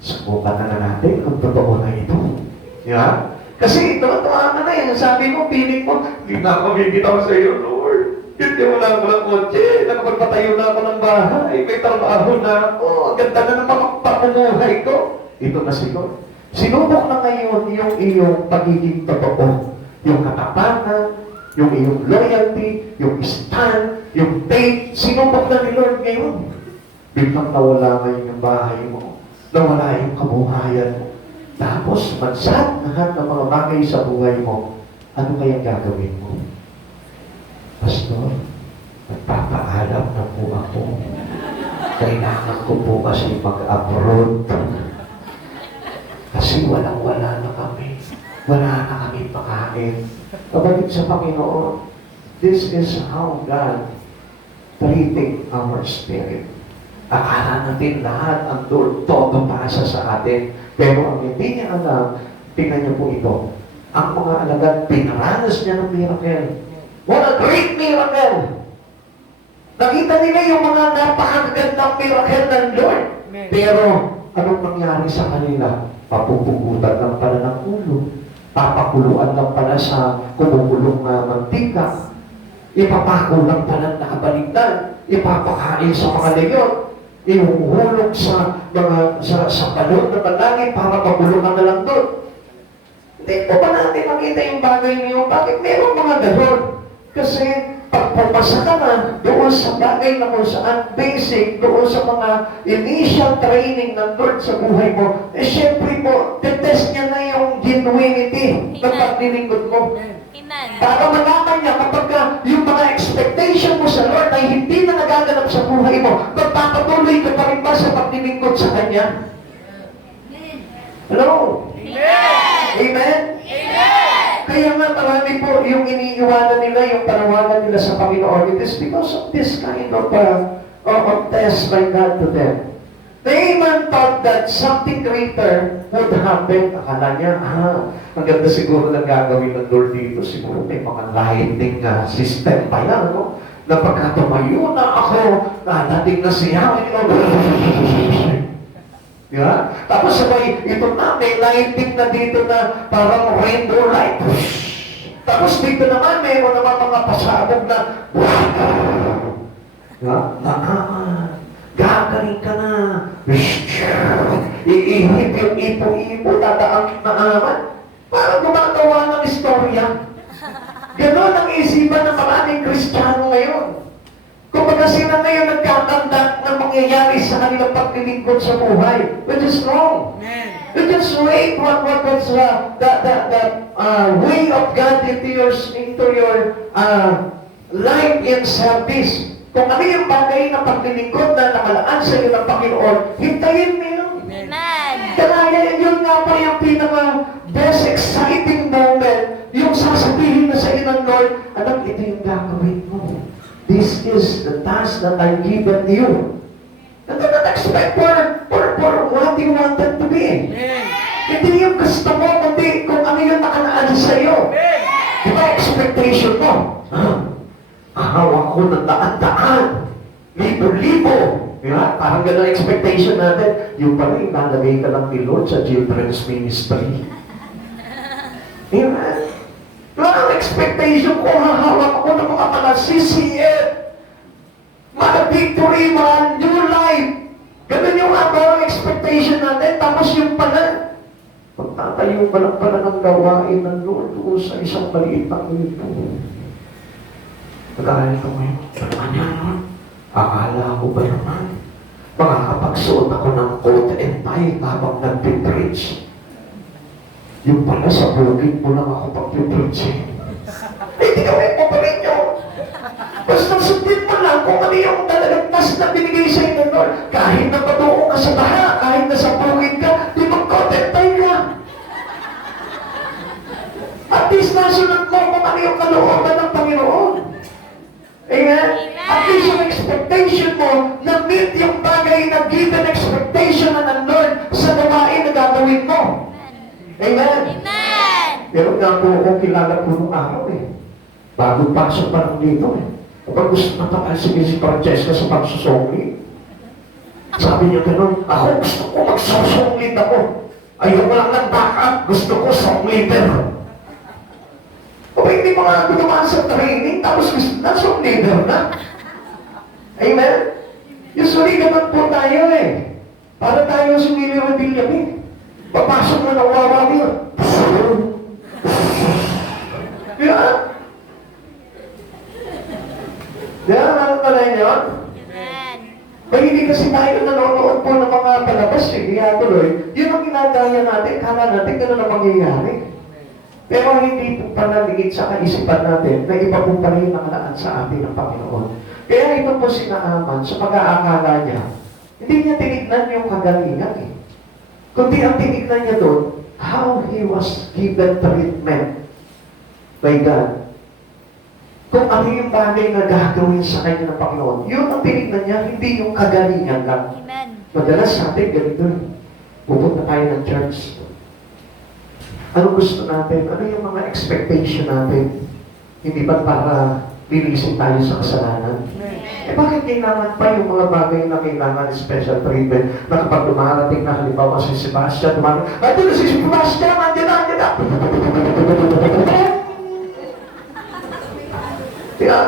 Subukan na natin kung totoo na ito. Yeah? Kasi tuwa-tuwa ka na yan. Sabi mo, piling mo, hindi na ako bibitaw sa iyo, Lord. Hindi mo na ako ng kotse. Nakapagpatayo na ako ng bahay. May trabaho na ako. Ang ganda na ng mga pamumuhay ko. Ito na si Lord. Sinubok na ngayon yung iyong pagiging totoo. Yung katapatan, yung iyong loyalty, yung stand, yung faith. Sinubok na ni Lord ngayon. Biglang nawala ngayon yung bahay mo. Nawala yung kabuhayan mo. Tapos, magsat lahat ng mga bagay sa buhay mo. Ano kayang gagawin mo? Pastor, nagpapaalam na po ako. Kailangan ko po kasi mag-abroad. Kasi walang-wala na kami. Wala na kami pakain. Kapatid sa Panginoon, this is how God treating our spirit. Akala natin lahat ang todo pasa sa atin. Pero ang hindi niya alam, tingnan niyo po ito. Ang mga alagad, pinaranas niya ng miracle. What a great miracle! Nakita nila yung mga napakagandang miracle ng Lord. Pero, anong nangyari sa kanila? Papupugutan lang pala ng ulo. Papakuluan lang pala sa kumukulong na mantika. Ipapako lang pala nakabaligtad. Ipapakain sa mga leyon. Ihuhulog sa mga sa balon na malangit para pagulukan na lang doon. Hindi po ba natin makita yung bagay niyo? Bakit meron mga galon? Kasi pag pumasa ka na doon sa bagay na kung saan basic, doon sa mga initial training ng Lord sa buhay mo, eh syempre po, detest niya na yung genuinity ng paglilingkod mo. Amen. Para malaman niya kapag yung mga expectation mo sa Lord ay hindi na nagaganap sa buhay mo, magpapatuloy ka pa rin ba sa paglilingkod sa Kanya? Hello? Amen. Amen? Amen. Kaya nga marami po yung iniiwanan nila, yung panawagan nila sa Panginoon. It is because of this kind of test by God to them. Naaman thought that something greater would happen. Akala niya, ang ganda siguro ng gagawin ng Lord dito. Siguro may mga lighting system pa yan, no? Na pagka tumayo na ako, nadating na siya. Yeah? Tapos sabay, ito na, may lighting na dito na parang rainbow light. Tapos dito naman, mayroon naman mga pasabog na gagaling ka na. Iihip yung ipo-ipo, tataang maaman. Parang gumagawa ng istorya. Ganon ang isipan ng maraming Kristiyano ngayon. Kung baga sila ngayon nagkakanda ng mangyayari sa kanilang paglilingkod sa buhay, which is wrong. You just wait what's the way of God into your life in service. Kung ano yung bagay na paglilingkod na nakalaan sa iyo ng Panginoon, hintayin mo yun. Amen. Kaya yun nga po yung pinaka-best exciting moment, yung sasabihin na sa iyo ng Lord, alam, ito yung gagawin mo. This is the task that I've given you. Nandun na not expect for what you wanted to be. Hindi yung gusto mo, kundi kung ano yung nakalaan sa'yo. Di ba expectation mo? Hawak ko ng daan-daan. Libo-libo. Di ba? Parang gano'n expectation natin. Yung pala, ilalagay ka lang ni Lord sa children's ministry. Di ba? Parang expectation ko, hahawak ko ng mga CCF. Mga victory, mga new life. Ganun yung parang expectation natin. Tapos yung pala, pagtatayo pa lang pala ng gawain ng Lord o sa isang maliit na ito. Nag-aaral ko ngayon. Ano yan? Akala ko ba naman? Makakapagsuot ako ng coat and tie habang nag-preach. Yung pala sa bukid mo lang ako pag-preach. Hindi kami po pa rin nyo. Basta sundin mo lang kung ano yung talagang task na binigay sa inyo, Lord. Kahit na patuong ka sa baha, kahit na sa bukid ka, di mag-coat and tie ka. At least nasunod mo kung ano yung kalooban ng Panginoon. Amen? At least yung expectation mo na meet yung bagay na given expectation na ng Lord sa gawain na gagawin mo. Amen? Amen! Pero nga po akong kilala po nung araw eh. Bago pasok pa lang dito eh. Kapag gusto napakalsigin si Francesca sa pagsusonglit. Sabi niya gano'n, ako gusto ko magsusonglit ako. Ayoko lang ng backup, gusto ko songliter. O hindi mga dumaan sa training, tapos gusto na songliter na. Amen? Usually naman po tayo eh. Para tayo sumili ng bilyam eh. Papasok na ng wawa niya. Yeah. Yeah, ano pala yun? Amen! Mahilig kasi tayo nanonood po ng mga palabas eh, kaya tuloy. Yun ang ginagaya natin, kala natin gano'n ang mangyayari. Pero hindi po pala ligid sa kaisipan natin na iba po pala yung nakalaan sa atin ng Panginoon. Kaya ito po si Naaman, sa pag-aakala niya, hindi niya tinignan yung kagalingan eh. Kundi ang tinignan niya doon, how he was given treatment by God. Kung ano yung bagay na gagawin sa kanya ng Panginoon, yun ang tinignan niya, hindi yung kagalingan lang. Amen! Madalas sa atin, ganito eh. Pupunta tayo ng church. Ano gusto natin? Ano yung mga expectation natin? Hindi ba para lilisin tayo sa kasalanan? Eh bakit kailangan pa yung mga bagay na kailangan special treatment na kapag dumarating na halimbawa si Sebastian, dumarating, ay, ito na si Sebastian, andyan na! Kaya,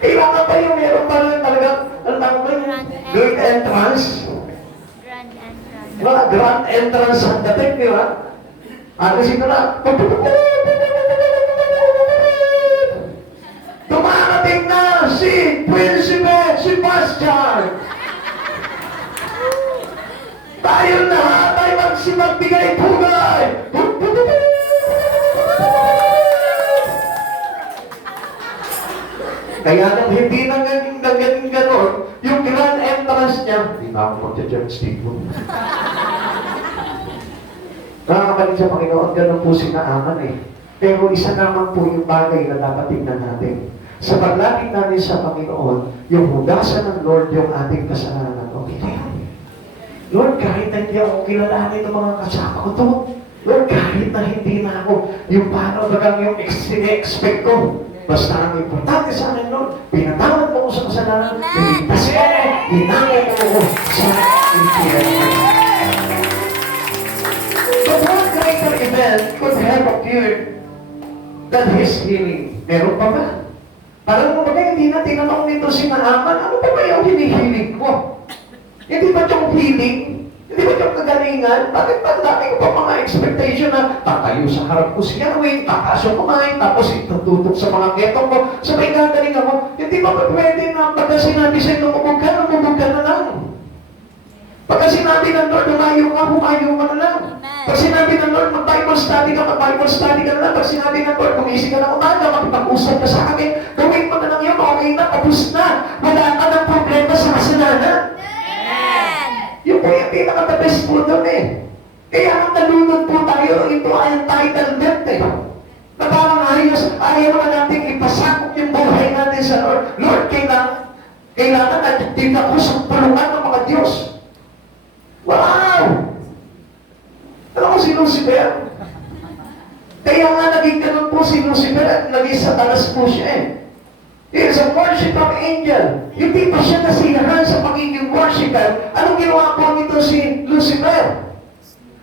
kailangan pa yung meron pa rin talagang, ano tawag ba yun? Great entrance. Grand entrance. Diba? Grand entrance ang dating, di ba? Ano sino na? Dumarating na si Prinsipe Sebastian! Tayo na tayo magsimagbigay pugay! Kaya nang hindi na ganing ganon, yung grand entrance niya, hindi na ako magja-judge dito. Nakakapalit sa Panginoon, ganon po si Naaman eh. Pero isa naman po yung bagay na dapat tingnan natin. Sa paglapit natin sa Panginoon, yung hugasan ng Lord yung ating kasalanan. Okay na yan. Lord, kahit na hindi ako kilalanin ng mga kasama ko to, Lord, kahit na hindi na ako, yung paano bagang yung expect ko, basta ang importante sa akin, Lord, pinatawad mo ko sa kasalanan, pinigtas mo ko, hinangin mo ko sa impyerno. But what greater event could have occurred than His healing? Meron pa ba? Parang mo ba hindi na tinanong nito si Naaman, ano pa ba yung hinihiling ko? Hindi ba yung healing? Hindi ba yung kagalingan? Bakit ba dami ko pa mga expectation na tatayo sa harap ko si Yahweh, tataas yung kumain, tapos itututok sa mga ketong ko, sabay gagaling ako. Hindi ba pwede na pagka sinabi sa'yo, lumubog ka na lang. Pagka sinabi ng Lord, humayo ka na lang. Pag sinabi ng Lord, mag-Bible study ka na lang. Pag sinabi ng Lord, gumising ka na umaga, makipag-usap ka sa akin, gawin mo na lang yun, okay na, tapos na. Wala ka ng problema sa kasalanan. Yung po yung pinaka-the best po doon eh. Kaya ang nalunod po tayo, ito ay entitlement eh. Na parang ayaw naman natin ipasakop yung buhay natin sa Lord. Lord, kailangan na dito ako sa pulungan ng mga Diyos. Wow! Alam mo si Lucifer? Kaya nga naging ganun po si Lucifer at naging satanas po siya eh. He is a worship of angel. Hindi pa siya nasiyahan sa pagiging worshiper. Anong ginawa po nito si Lucifer?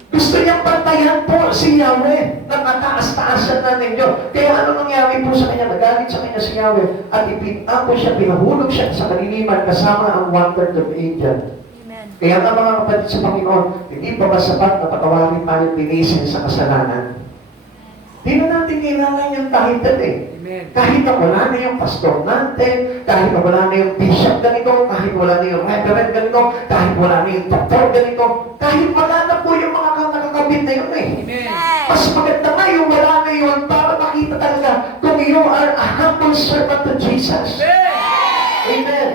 Gusto niyang pantayan po si Yahweh. Nakataas-taasan na ninyo. Kaya ano nangyari po sa kanya? Nagalit sa kanya si Yahweh at ipinta po siya, pinahulog siya sa kaliliman kasama ang one-third of angel. Kaya nga mga kapatid sa Panginoon, hindi pa ba sapat na patawarin tayo linisin sa kasalanan? Hindi na natin kailangan yung title eh. Amen. Kahit na wala na yung pastor natin, kahit na wala na yung bishop ganito, kahit wala na yung reverend ganito, kahit wala na yung doktor ganito, kahit wala na po yung mga nakakabit na yun eh. Amen. Mas maganda nga yung wala na yun para makita talaga kung you are a humble servant to Jesus. Amen.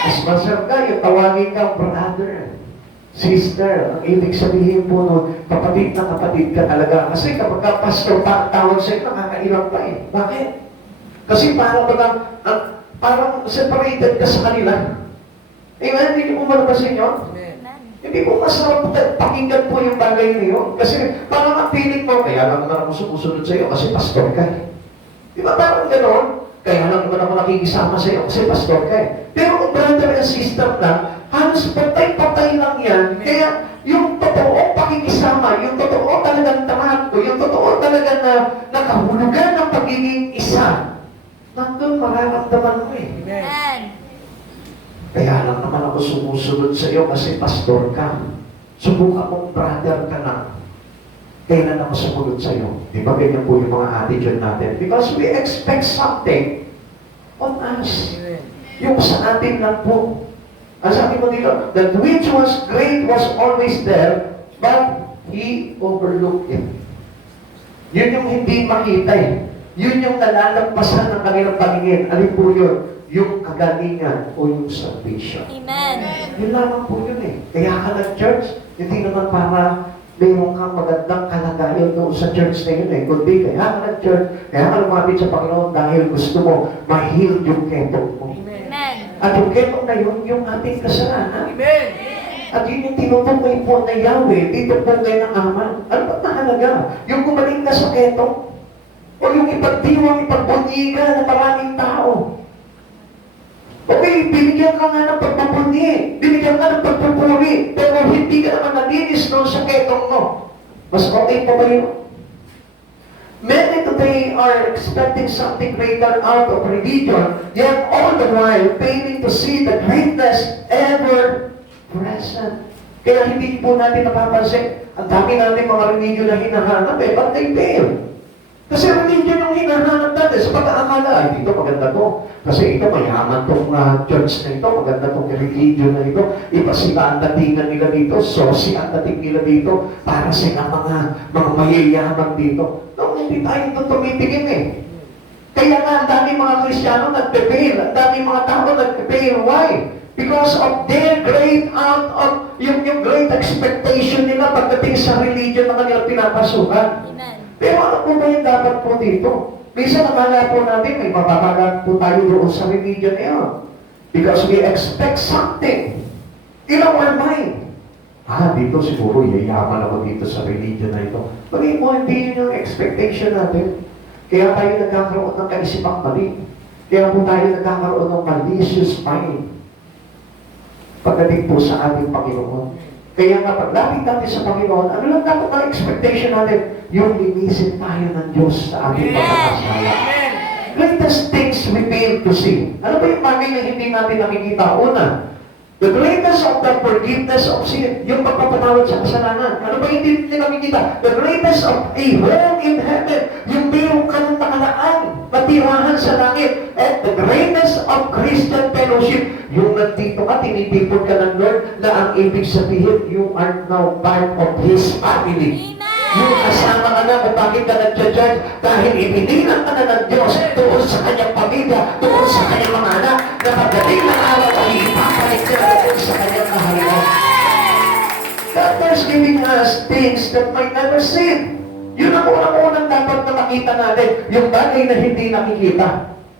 Mas masarap ka, yung tawagin kang brother, sister. Ang ibig sabihin po nun, kapatid na kapatid ka talaga. Kasi kapag ka pastor pa ang tawag sa'yo, nakakailang pa eh. Bakit? Kasi parang separated ka sa kanila. Amen? Hindi po malabasin yun? Amen. Hindi po masarap pakinggan po yung bagay niyo. Kasi parang ang feeling mo, kaya lang naman ako sumusunod sa'yo kasi pastor ka eh. Di ba parang gano'n? Kaya lang naman ako nakikisama sa iyo kasi pastor ka eh. Pero kung brother and sister lang, halos patay-patay lang yan. Kaya yung totoo pakikisama, yung totoo talagang trato, yung totoo talagang nakahulugan ng pagiging isa, nandun mararamdaman mo eh. Amen. Kaya lang naman ako sumusunod sa iyo kasi pastor ka. Subukan mong brother ka na. Kailan ako sumunod sa iyo? Di ba ganyan po yung mga attitude natin? Because we expect something on us. Amen. Yung sa atin lang po. Ang sabi mo dito, that which was great was always there, but he overlooked it. Yun yung hindi makita eh. Yun yung nalalampasan ng kanilang paningin. Alin po yun? Yung kagalingan o yung salvation. Amen. Yun lamang po yun eh. Kaya ka nag-church, hindi naman para mayroon kang magandang kalagayan doon sa church na yun eh. Kundi kaya ka nag-church, kaya ka lumapit sa Panginoon dahil gusto mo ma-heal yung ketong mo. Amen. At yung ketong na yun, yung ating kasalanan. Amen. At yun yung tinutukoy po na Yahweh, dito po kayo ng Ama. Ano ba't nahalaga? Yung gumaling ka sa ketong? O yung ipagdiwang, ipagbunyi ka na maraming tao? Okay, binigyan ka nga ng pagpupuni, binigyan ka ng pagpupuri, pero hindi ka naman nalinis doon sa ketong mo. Mas okay pa ba yun? Many today are expecting something greater out of religion, yet all the while failing to see the greatness ever present. Kaya hindi po natin napapansin, ang dami natin mga religion na hinahanap eh, but they fail. Kasi religion yung hinahanap natin sa pag-aakala, ay dito maganda to. Kasi ito mayaman tong church na ito, maganda tong religion na ito. Iba sila ang datingan nila dito, sosi ang dating nila dito, para sila mga mayayaman dito. No, hindi tayo ito tumitingin eh. Kaya nga, ang dami mga Kristiyano nagpe-fail, ang dami mga tao nagpe-fail. Why? Because of their great out of yung great expectation nila pagdating sa religion na kanilang pinapasukan. Amen. Pero ano po ba yung dapat po dito? Minsan nakala po natin may mapapagat po tayo doon sa religion na yun. Because we expect something in our mind. Dito siguro yayaman ako dito sa religion na ito. Bagay mo, hindi yun yung expectation natin. Kaya tayo nagkakaroon ng kaisipang mali. Kaya po tayo nagkakaroon ng malicious mind. Pagdating po sa ating Panginoon. Kaya nga paglapit natin sa Panginoon, ano lang dapat ang expectation natin? Yung linisin tayo ng Diyos sa ating pagkakasala. Greatest things we fail to see. Ano ba yung bagay na hindi natin nakikita? Una, the greatest of the forgiveness of sin. Yung pagpapatawad sa kasalanan. Ano ba yung hindi natin nakikita? The greatest of a home in heaven. Yung mayroong ka ng nakalaan, matirahan sa langit. And the greatest of Christian fellowship. Yung nandito ka, tinitipon ka ng Lord, na ang ibig sabihin, you are now part of His family. Yung kasama ka na kung bakit ka nag-judge dahil ibinilang ka na ng Diyos doon sa kanyang pamilya, doon sa kanyang mga anak, na pagdating ng araw ay ipapalit ka doon sa kanyang kaharian. God is giving us things that might never seen. Yun ang unang-unang dapat na makita natin, yung bagay na hindi nakikita.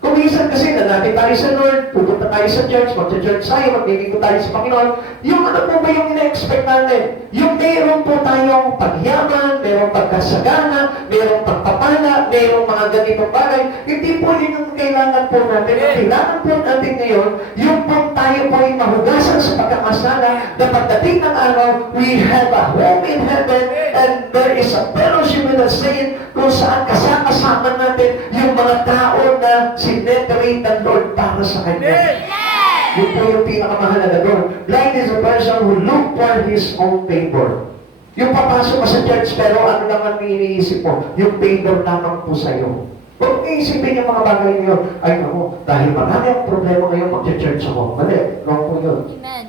Kung minsan kasi nalapit tayo sa Lord, pupunta tayo sa church, mag-church tayo, maglilingkod tayo sa Panginoon, yung ano po ba yung ina-expect natin? Yung meron po tayong pagyaman, merong pagkasagana, merong pagpapala, merong mga ganitong bagay. Hindi po yun ang kailangan po natin. Ang kailangan po natin ngayon, yung po tayo po ay mahugasan sa pagkakasala, na pagdating ng araw, we have a home in heaven, and there is a fellowship with the saint, kung saan kasama natin yung mga tao na sineterate ng Lord para sa Kanya. Yun po yung pinakamahalaga doon. Blind is a person who look for his own favor. Yung papasok ka sa church, pero ano lang ang iniisip mo? Yung favor lamang po sa'yo. Huwag isipin yung mga bagay na yun. Ay, ako, dahil marami ang problema ngayon, mag-church ako. Mali, wrong po yun. Amen.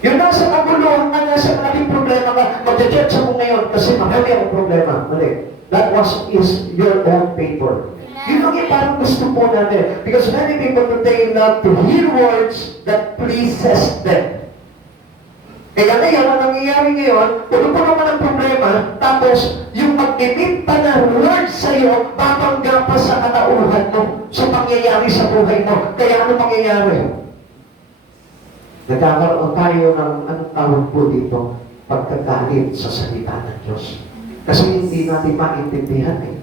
Yung nasa kaguluhan ka, nasa malaking problema ka, mag-church ako ngayon kasi marami ang problema. Mali. That is your own favor. Yun ang parang gusto po natin. Because many people today love to hear words that pleases them. Kaya ngayon, ang nangyayari ngayon, puno-puno ka ng problema, tapos yung mag-emit pa na words sa'yo, babangga pa sa katauhan mo, sa pangyayari sa buhay mo. Kaya ano mangyayari? Nagkakaroon tayo ng, anong tawag po dito, pagkagalit sa salita ng Diyos. Kasi hindi natin maintindihan eh.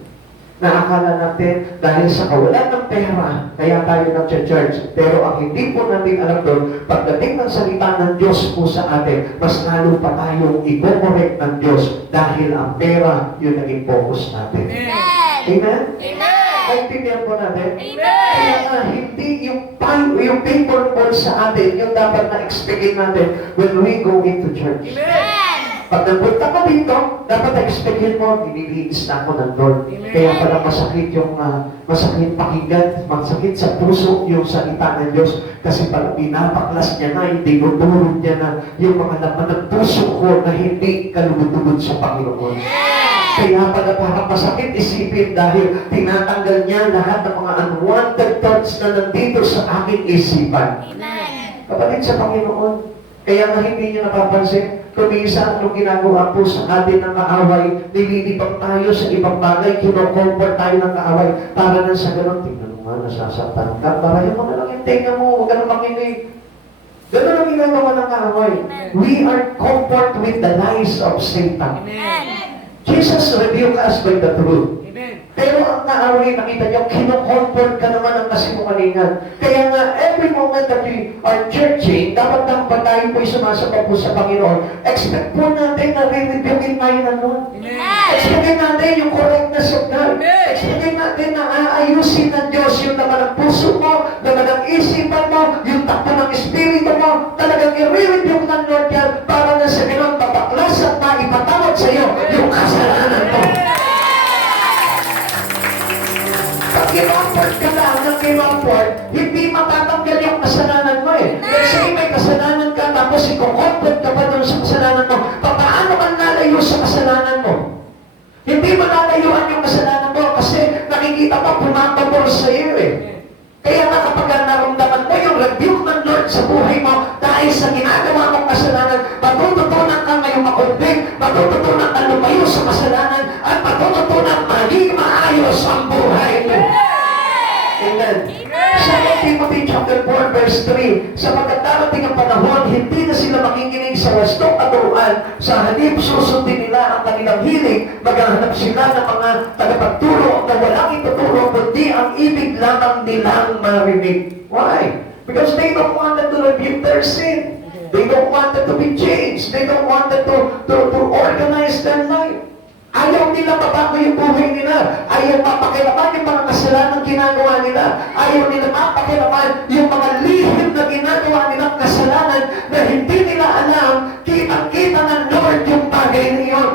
Naakala natin dahil sa kawalan ng pera, kaya tayo nag-church. Pero ang hindi po natin alam doon, pagdating ng salita ng Diyos po sa atin, mas lalo pa tayong i-correct ng Diyos dahil ang pera yung naging focus natin. Amen. Amen? Amen. Naintindihan po natin? Amen. Kaya nga, hindi yung paper ball sa atin, yung dapat na-expectin natin when we go into church. Amen. Pag nagpunta ka dito, dapat expectin mo, nililinis na ako ng Lord. Kaya pala masakit yung, masakit pakinggan, masakit sa puso yung salita ng Diyos. Kasi pala pinapaklas niya na, hindi tinutulog niya na yung mga laman ng puso ko na hindi kalubod-lubod sa Panginoon. Kaya pala parang masakit isipin dahil tinatanggal niya lahat ng mga unwanted thoughts na nandito sa aking isipan. Amen. Kapatid sa Panginoon, kaya nga hindi niyo napapansin, kung minsan anong ginagawa po sa atin ng kaaway, nililipang tayo sa ibang bagay, kino-comfort tayo ng kaaway, para na sa ganun, tingnan mo nga, nasasaktan ka, para yung mga lang yung tenga mo, huwag ka na makinig. Ganun ang ginagawa ng kaaway. We are comfort with the lies of Satan. Amen. Jesus rebuked us by the truth. Amen. Pero ang kaaway, nakita niyo, kino-comfort ka naman ng kasinungalingan. Kaya nga, every moment that we are churching, dapat nang pag tayo po'y sumasamba po sa Panginoon, expect po natin na re-rebukin tayo ng Lord. Expectin natin yung correctness of God. Expectin natin na aayusin ng Diyos yung laman ng puso mo, laman ng isipan mo, yung takbo ng espiritu mo, talagang i-rebuke ng Lord yan para na sa ganun mapaklas at maipatawad sa iyo yung kasalanan mo. Pag kinoport ka lang ng kinoport, hindi matatanggal yung kasalanan mo eh. Kasi may kasalanan ka, tapos iko-comfort ka pa doon sa kasalanan mo. Paano ka nalayo sa kasalanan mo? Hindi mo nalayuan yung kasalanan mo kasi nakikita mo pumapabor sa iyo eh. Kaya nga kapag naramdaman mo yung rebuke ng Lord sa buhay mo dahil sa ginagawa mong kasalanan, matututunan ka ngayong makundig, matututunan ka lumayo sa kasalanan, at matututunan maging maayos ang buhay mo. Amen. Sa Timothy chapter 4 verse 3, sapagkat darating ang panahon, hindi na sila makikinig sa wastong katuruan, sa halip susundin nila ang kanilang hiling, maghahanap sila ng mga tagapagturo na walang ituturo, kundi ang ibig lamang nilang marinig. Why? Because they don't want them to rebuke their sin. They don't want them to be changed. They don't want them to organize their life. Ayaw nila mabago yung buhay nila. Ayaw mapakilaman yung mga kasalanan ginagawa nila. Ayaw nila mapakilaman yung mga lihim na ginagawa nilang kasalanan na hindi nila alam, kitang-kita ng Lord yung bagay na yun.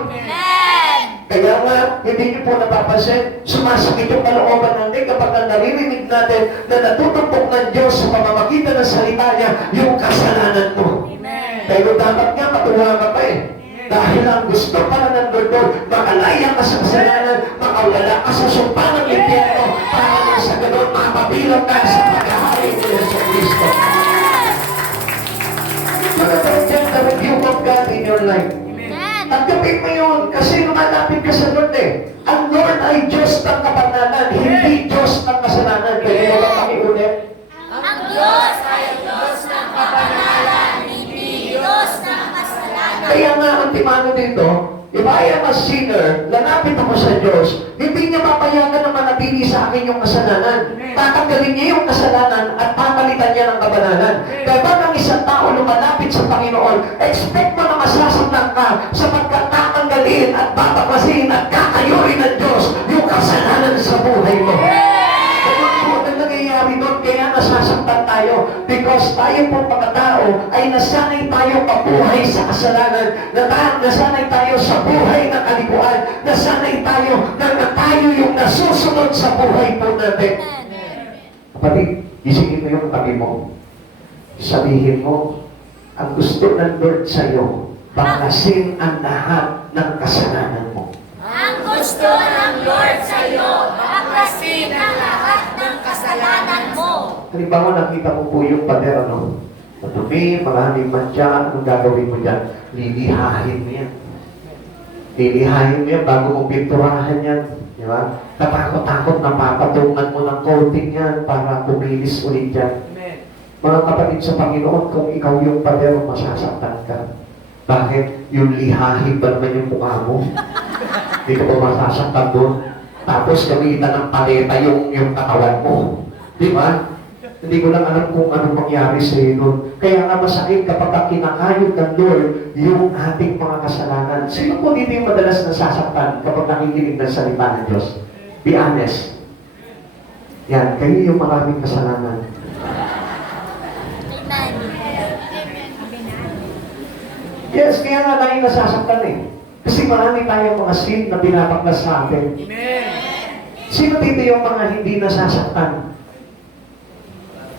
Kaya nga, hindi niyo po napapansin, sumasakit yung kalooban natin kapag naririnig natin na natutumpok ng Diyos sa pamamagitan ng salita niya yung kasalanan mo. Pero dapat nga matuwa ka pa eh. Dahil ang gusto pala ng Lord, makalaya ka sa kasalanan, makawala ka sa sumpa ng impyerno, para na sa ganun mapabilang ka sa paghahari ni Yesu Cristo. Magandang the rebuke of God in your life. Tanggapin mo yun kasi lumalapit ka sa Lord eh. Ang Lord ay Diyos ng kapananan, hindi Diyos ng kasalanan. Pwede mo ba pakiulit? Ang Diyos ay Diyos ng kapanalan, hindi Diyos ng kasalanan. Kaya nga ang timano dito, if I am a sinner, lalapit ako sa Diyos, hindi niya papayagan na manatili sa akin yung kasalanan. Tatanggalin niya yung kasalanan at papalitan niya ng kabanalan. Kaya pag ang isang tao lumalapit sa Panginoon, expect mo na masasaktan ka sapagkat tatanggalin at babaklasin at kakayurin ng Diyos yung kasalanan sa buhay mo. Ganun po ang nangyayari doon, kaya nasasaktan tayo because tayo po pagkatao ay nasanay tayo mabuhay sa kasalanan, nasanay tayo sa buhay ng kalikuan, nasanay tayo na tayo yung nasusunod sa buhay po natin. Kapatid, isipin mo yung tabi mo. Sabihin mo, ang gusto ng Lord sa'yo, bakasin ang lahat ng kasalanan mo. Ang gusto ng Lord sa iyo, baklasin ang lahat ng kasalanan mo. Halimbawa, nakita mo po yung pader, ano? Madumi, maraming mantya, anong gagawin mo dyan? Lilihahin mo yan. Lilihahin mo yan bago mo pinturahan yan. Di ba? Katakot-takot na papatungan mo ng coating yan para kumilis ulit yan. Mga kapatid sa Panginoon, kung ikaw yung pader, masasaktan ka. Bakit? Yung lihahin ba naman yung mukha mo? Hindi ka ba masasaktan doon? Tapos gamitan ng paleta yung katawan mo. Di ba? Hindi ko lang alam kung ano mangyari sa iyo doon. Kaya nga masakit kapag kinakayod ng Lord yung ating mga kasalanan. Sino po dito yung madalas nasasaktan kapag nakikinig ng salita ng Diyos? Be honest. Yan, kayo yung maraming kasalanan. Amen. Yes, kaya nga tayo nasasaktan eh. Kasi marami tayong mga sin na binabaklas sa atin. Sino dito yung mga hindi nasasaktan?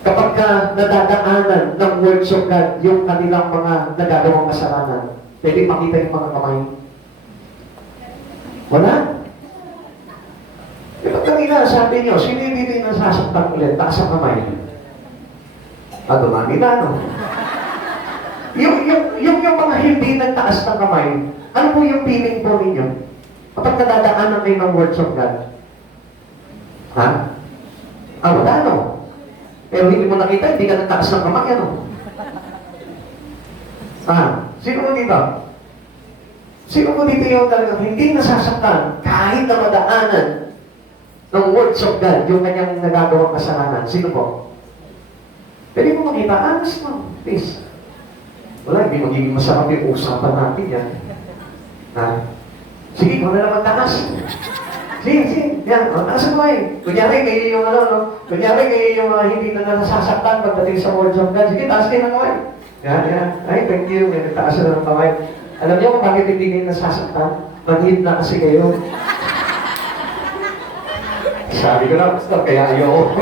Kapag nadadaanan ng words of God, yung kanilang mga nagagawang kasalanan, pwede makita yung mga kamay. Wala? Diba kanina sabi niyo, sino yung dito yung nasasaktan ulit? Taas ang kamay. Dumami na, no? Yung mga hindi nagtaas ng kamay, ano po yung feeling po ninyo? Kapag nadadaanan kayo ng words of God? Ha? Wala, no? Pero hindi mo nakita, hindi ka nagtaas ng kamay, ano? Sino mo dito? Sino mo dito yung talagang hindi nasasaktan kahit na madaanan ng words of God, yung kanyang nagagawang kasalanan? Sino po? Pwede mo makita, honest mo, please. Wala, hindi magiging masarap yung usapan natin yan. Sige, kung na lang magtaas. Sige. Yan, taas ang kamay. Kunyari kayo yung kunyari kayo yung hindi na nasasaktan pagdating sa words of God. Sige, taas kayo ng kamay. Yan. Ay, thank you. May nagtaas na ng kamay. Alam niyo kung bakit hindi kayo nasasaktan? Manhid na kasi kayo. Sabi ko na, Pastor, kaya ayoko.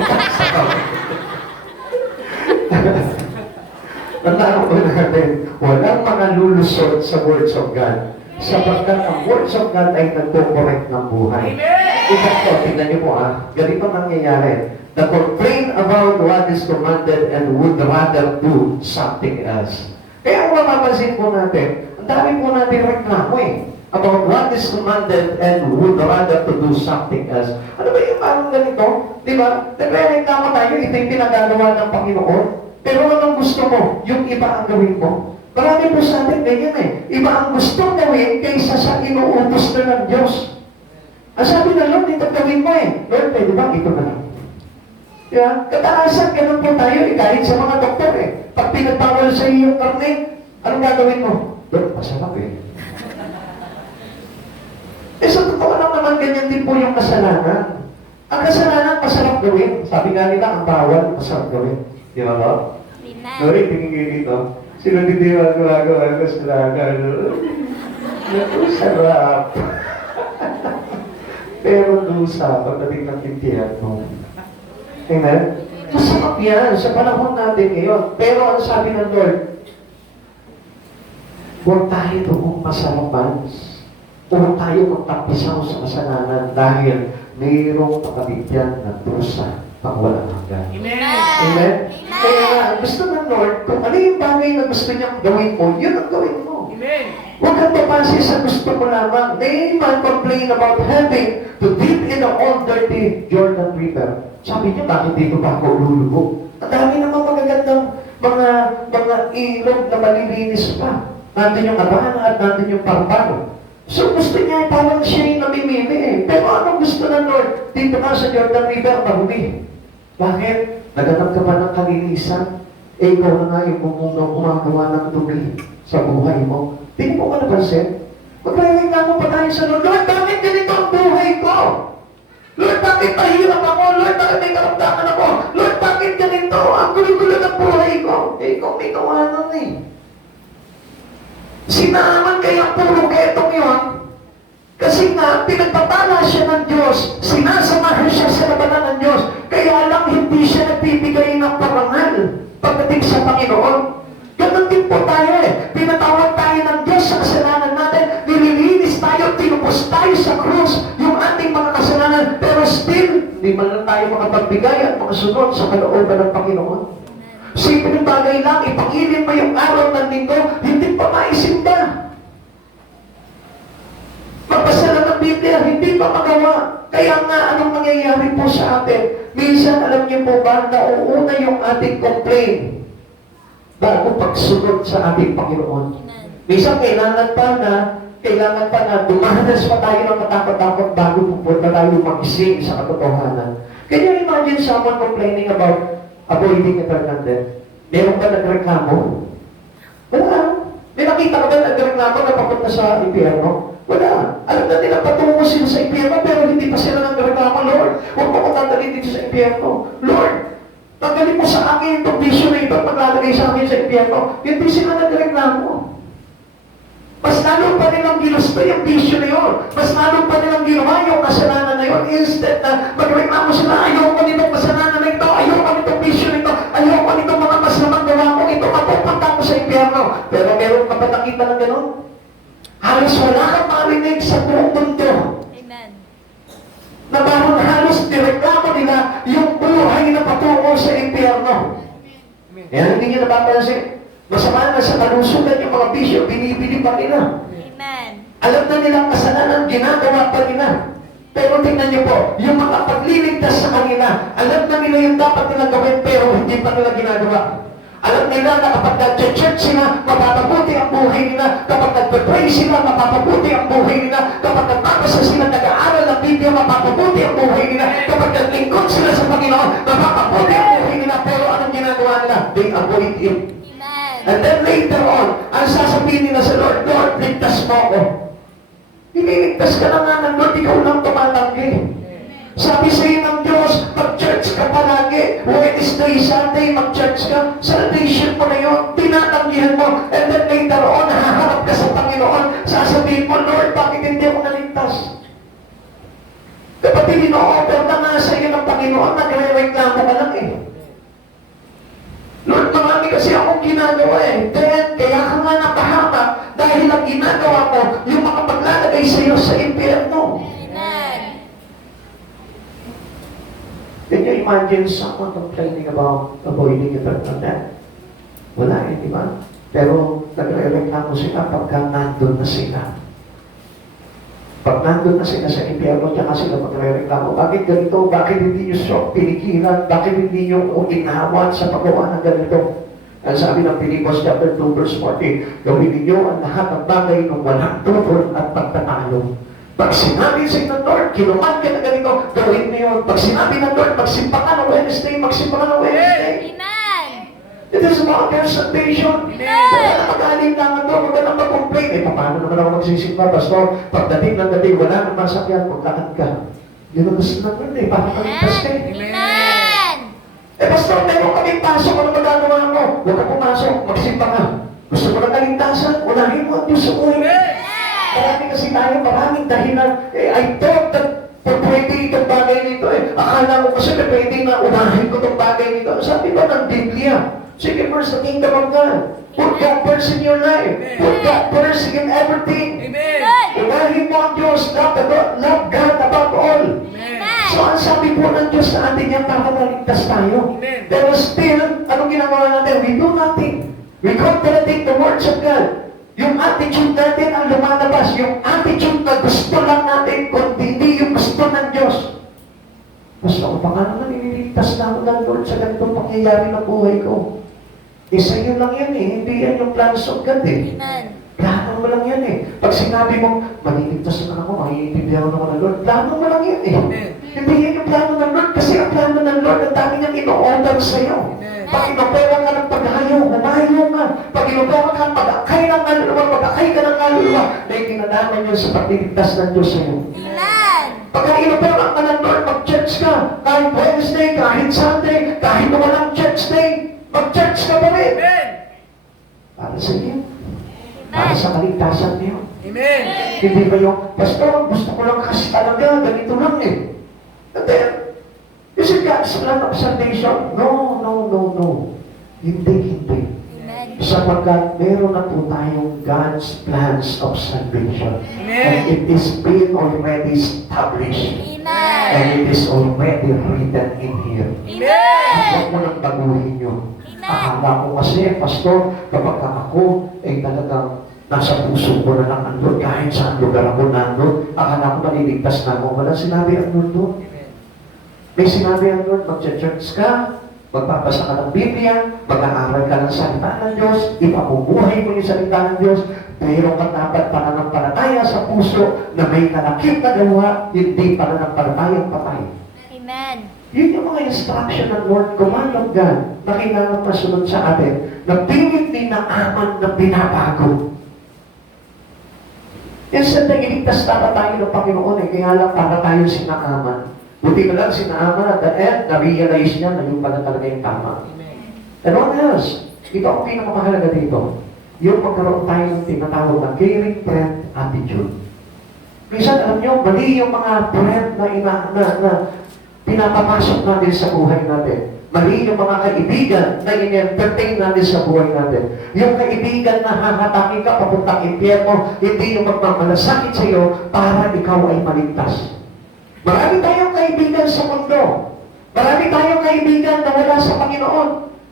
Tandaan ko natin, walang mga lulusot sa words of God. Sapagkat ang words of God ay nagpo-correct ng buhay. Ito, tingnan niyo po ganito nangyayari. The complain about what is commanded and would rather do something else. Kaya kung mapapansin po natin, ang dami po natin reklamo about what is commanded and would rather to do something else. Ano ba yung parang ganito? Di ba? Nagre-reklamo tayo, ito yung pinagagawa ng Panginoon. Pero anong gusto mo? Yung iba ang gawin mo? Marami po sa atin ganyan Iba ang gustong gawin kaysa sa inuutos na ng Diyos. Ang sabi na Lord, ito gawin mo Lord, pwede ba? Ito na lang. Yeah? Kataasan, ganun po tayo kahit sa mga doktor Pag pinagbawal sa iyo yung karne, anong gagawin mo? Lord, masarap sa totoo lang naman ganyan din po yung kasalanan. Ang kasalanan, masarap gawin. Sabi nga nila, ang bawal, masarap gawin. Di ba ba? Amen. Sorry, tingin kayo dito. Sino dito yung gumagawa ko sa lagan? Sarap. Pero lusa, pagdating ng tintihan mo. Amen? Masarap yan sa panahon natin ngayon. Pero ang sabi ng Lord, huwag tayo doon masarapan. Huwag tayo magtapisaw sa kasalanan dahil mayroong pakabigyan na dusa pang walang hanggan. Amen? Kaya gusto ng Lord, kung ano yung bagay na gusto niyang gawin mo, yun ang gawin mo. Amen. Huwag kang mapasi sa gusto mo lamang. May man complain about having to dip in the old dirty Jordan River. Sabi niya, bakit dito pa ako lulubog? Ang dami namang magagandang mga ilog na malilinis pa. Nandun yung Abana at nandun yung Parpano. So gusto niya, parang siya yung namimili eh. Pero anong gusto ng Lord? Dito ka sa Jordan River, marumi. Bakit? Naganap ka ba ng kalinisan? Eh, ikaw na nga yung gumagawa ng dumi sa buhay mo. Hindi mo ba napansin? Magre-reklamo pa tayo sa Lord. Lord, bakit ganito ang buhay ko? Lord, bakit mahirap ako? Lord, bakit may karamdaman ako? Lord, bakit ganito? Ang gulo-gulo ng buhay ko. Eh, ikaw may kawanan eh. Sinaman kaya puro ketong yun. Kasi nga, pinagpapala siya ng Diyos. Sinasamahan siya sa labanan ng Diyos. Kaya lang hindi siya nagbibigay ng parangal pagdating sa Panginoon. Ganun din po tayo eh. Pinatawag tayo ng Diyos sa kasalanan natin. Nililinis tayo, tinupos tayo sa krus yung ating mga kasalanan. Pero still, hindi man lang tayo makapagbigay at makasunod sa kalooban ng Panginoon. Simpleng bagay lang, ipangilin mo yung araw ng linggo, hindi pa maisimba. Magbasa lang ng Biblia, hindi pa magawa. Kaya nga, anong mangyayari po sa atin? Minsan, alam niyo po ba, nauuna yung ating complaint bago pagsunod sa ating Panginoon. Minsan, kailangan pa na dumanas pa tayo ng matakot-takot bago pupunta tayo magising sa katotohanan. Can you imagine someone complaining about avoiding eternal death? Meron ba nagreklamo? Wala. May nakita ka ba nagreklamo na papunta sa impyerno? Wala. Alam na nila patungo sila sa impyerno pero hindi pa sila nagreklamo. Lord, huwag mo ko tanggalin dito sa impyerno. Lord, tanggalin mo sa akin itong bisyo na ito at maglalagay sa akin sa impyerno. Hindi sila nagreklamo. Mas lalo pa nilang ginusto yung bisyo na yun. Mas lalo pa nilang ginawa yung kasalanan na yun. Instead na magreklamo sila, ayoko nitong kasalanan na ito, ayoko nitong bisyo na ito, ayoko nitong mga masamang gawa ko, ito mapupunta ko sa impyerno. Pero meron ka ba nakita ng gano'n? Halos wala kang marinig sa buong mundo. Amen. Na parang halos direklamo nila yung buhay na patungo sa impyerno. Yan, hindi nyo napapansin. Masama na sa kalusugan yung mga bisyo, binibili pa nila. Amen. Alam na nilang kasalanan, ginagawa pa nila. Pero tingnan niyo po, yung mga pagliligtas sa kanila, alam na nila yung dapat nilang gawin, pero hindi pa nila ginagawa. Alam nila na kapag nag-church sila, mapapabuti ang buhay nila. Kapag nag-pray sila, mapapabuti ang buhay nila. Kapag nagpapasa sila, nag-aaral ng Biblia, mapapabuti ang buhay nila. Kapag naglingkod sila sa Panginoon, mapapabuti ang buhay nila. Pero anong ginagawa nila? They avoid Him. And then later on, ang sasabihin nila sa Lord, Lord, ligtas mo ako. Iniligtas ka na nga ng Lord, ikaw lang tumatanggi. Sabi sa iyo ng Diyos, mag-church ka palagi. Wednesday, Sunday, mag-church ka. Salvation mo na yun, tinatanggihan mo. And then later on, haharap ka sa Panginoon. Sasabihin mo, Lord, bakit hindi ako naligtas? Kapag ino-offer na nga sa iyo ng Panginoon, nagre-reklamo ka lang eh. Lord, marami kasi akong ginagawa eh. Then, kaya ka nga napahamak dahil ang ginagawa mo, yung makapaglalagay sa iyo sa impyerno. Amen. Can you imagine someone complaining about avoiding eternal death? Wala eh, di ba? Pero nagre-reklamo sila pagka nandun na sila. Pag nandun na sila sa impyerno, tsaka sila magre-reklamo. Bakit ganito? Bakit hindi nyo pinigilan? Bakit hindi nyo inawan sa paggawa ng ganito? Ang sabi ng Pilipos chapter 2 verse 40, gawin ninyo ang lahat ng bagay ng walang tupon at pagtatalo. Pag sinabi sa inyo, Lord, kinuman ka na ganito, gawin mo yun. Pag sinabi ng Lord, magsimpa ka ng Wednesday, magsimpa ka ng Wednesday. Amen. It is about their salvation. Wala na magaling lang ito, wala na mag-complain. Eh, paano naman ako magsisimba, Pastor? Pagdating ng gabi, wala nang masakyan, maglakad ka. Yun ang gusto ng Lord eh, para kaligtas ka eh. Amen. Eh, Pastor, meron kaming pasok, ano magagawa mo? Huwag ka pumasok, magsimba ka. Gusto mo na kaligtasan, unahin mo ang Diyos sa buhay. Marami kasi tayo, maraming dahilan. Eh, I thought that pwede itong bagay nito eh. Akala ko kasi na pwede na unahin ko itong bagay nito. Sabi ba ng Biblia? Sige, first, the kingdom of God. Put God first in your life. Put God first in everything. Unahin mo ang Diyos, love God above all. So, ang sabi po ng Diyos sa atin yan, para maligtas tayo. Pero still, anong ginagawa natin? We do nothing. We contradict the words of God. Yung attitude natin ang lumalabas. Yung attitude na gusto lang natin, kundi hindi yung gusto ng Diyos. Basta baka naman iniligtas na ako ng Lord sa ganitong pangyayari ng buhay ko. Isa yun lang yan eh. Hindi yan yung plans of God eh. Amen. Plano mo lang yan eh. Pag sinabi mo, maliligtas naman ako, makikipindihan naman ng Lord. Plano mo lang yan eh. Hindi yan yung plano ng Lord. Kasi ang plano ng Lord, ang dami niyang ino-order sa'yo. Pag inopera ka ng paghayo, humayo ka. Pag inopera ka ng pag-akay ng kaluluwa, pag-akay ka ng kaluluwa, na itinalaman niyo sa pagliligtas ng Diyos sa'yo. Amen. Pagka inopera ka ng Lord, mag-church ka. Kahit Wednesday, kahit Sunday, kahit walang church day, mag-church ka pa rin. Para sa iyo. Para sa kaligtasan niyo. Amen. Hindi ba yung, Pastor, gusto ko lang kasi talaga, ganito lang eh. And then, is it God's plan of salvation? No, no, no, no. Hindi, hindi. Amen. Sapagkat meron na po tayong God's plans of salvation. Amen. And it is been already established. Amen. And it is already written in here. Amen. Huwag mo nang baguhin yun. Amen. Akala ko kasi, Pastor, kapag ako ay talagang nasa puso ko na lang ang Lord, kahit saan lugar ako nandun, akala ko maliligtas na ako. Wala sinabi ang Lord doon. May sinabi ang Lord, mag-church ka, magbabasa ka ng Biblia, mag-aaral ka ng salita ng Diyos, ipabubuhay mo yung salita ng Diyos, pero ka dapat pananampalataya sa puso na may nalakip na gawa, hindi pananampalatayang patay. Amen. Yun yung mga instruction ng Lord, command of God, na kailangan masunod sa atin, na pilit ni Naaman na binabago. Instead na iligtas dapat tayo ng Panginoon eh, kaya lang para tayo si Naaman. Buti na lang si Naaman at the end, na-realize niya na yung pala talaga yung tama. And what else? Ito ang pinakamahalaga dito. Yung magkaroon tayo ng tinatawag na caring friend attitude. Minsan, alam niyo, mali yung mga friend na pinapapasok natin sa buhay natin. Mali yung mga kaibigan na in-entertain natin sa buhay natin. Yung kaibigan na hahatakin ka papuntang impyerno, hindi yung magmamalasakit sa iyo para ikaw ay maligtas. Marami tayong kaibigan sa mundo. Marami tayong kaibigan na wala sa Panginoon.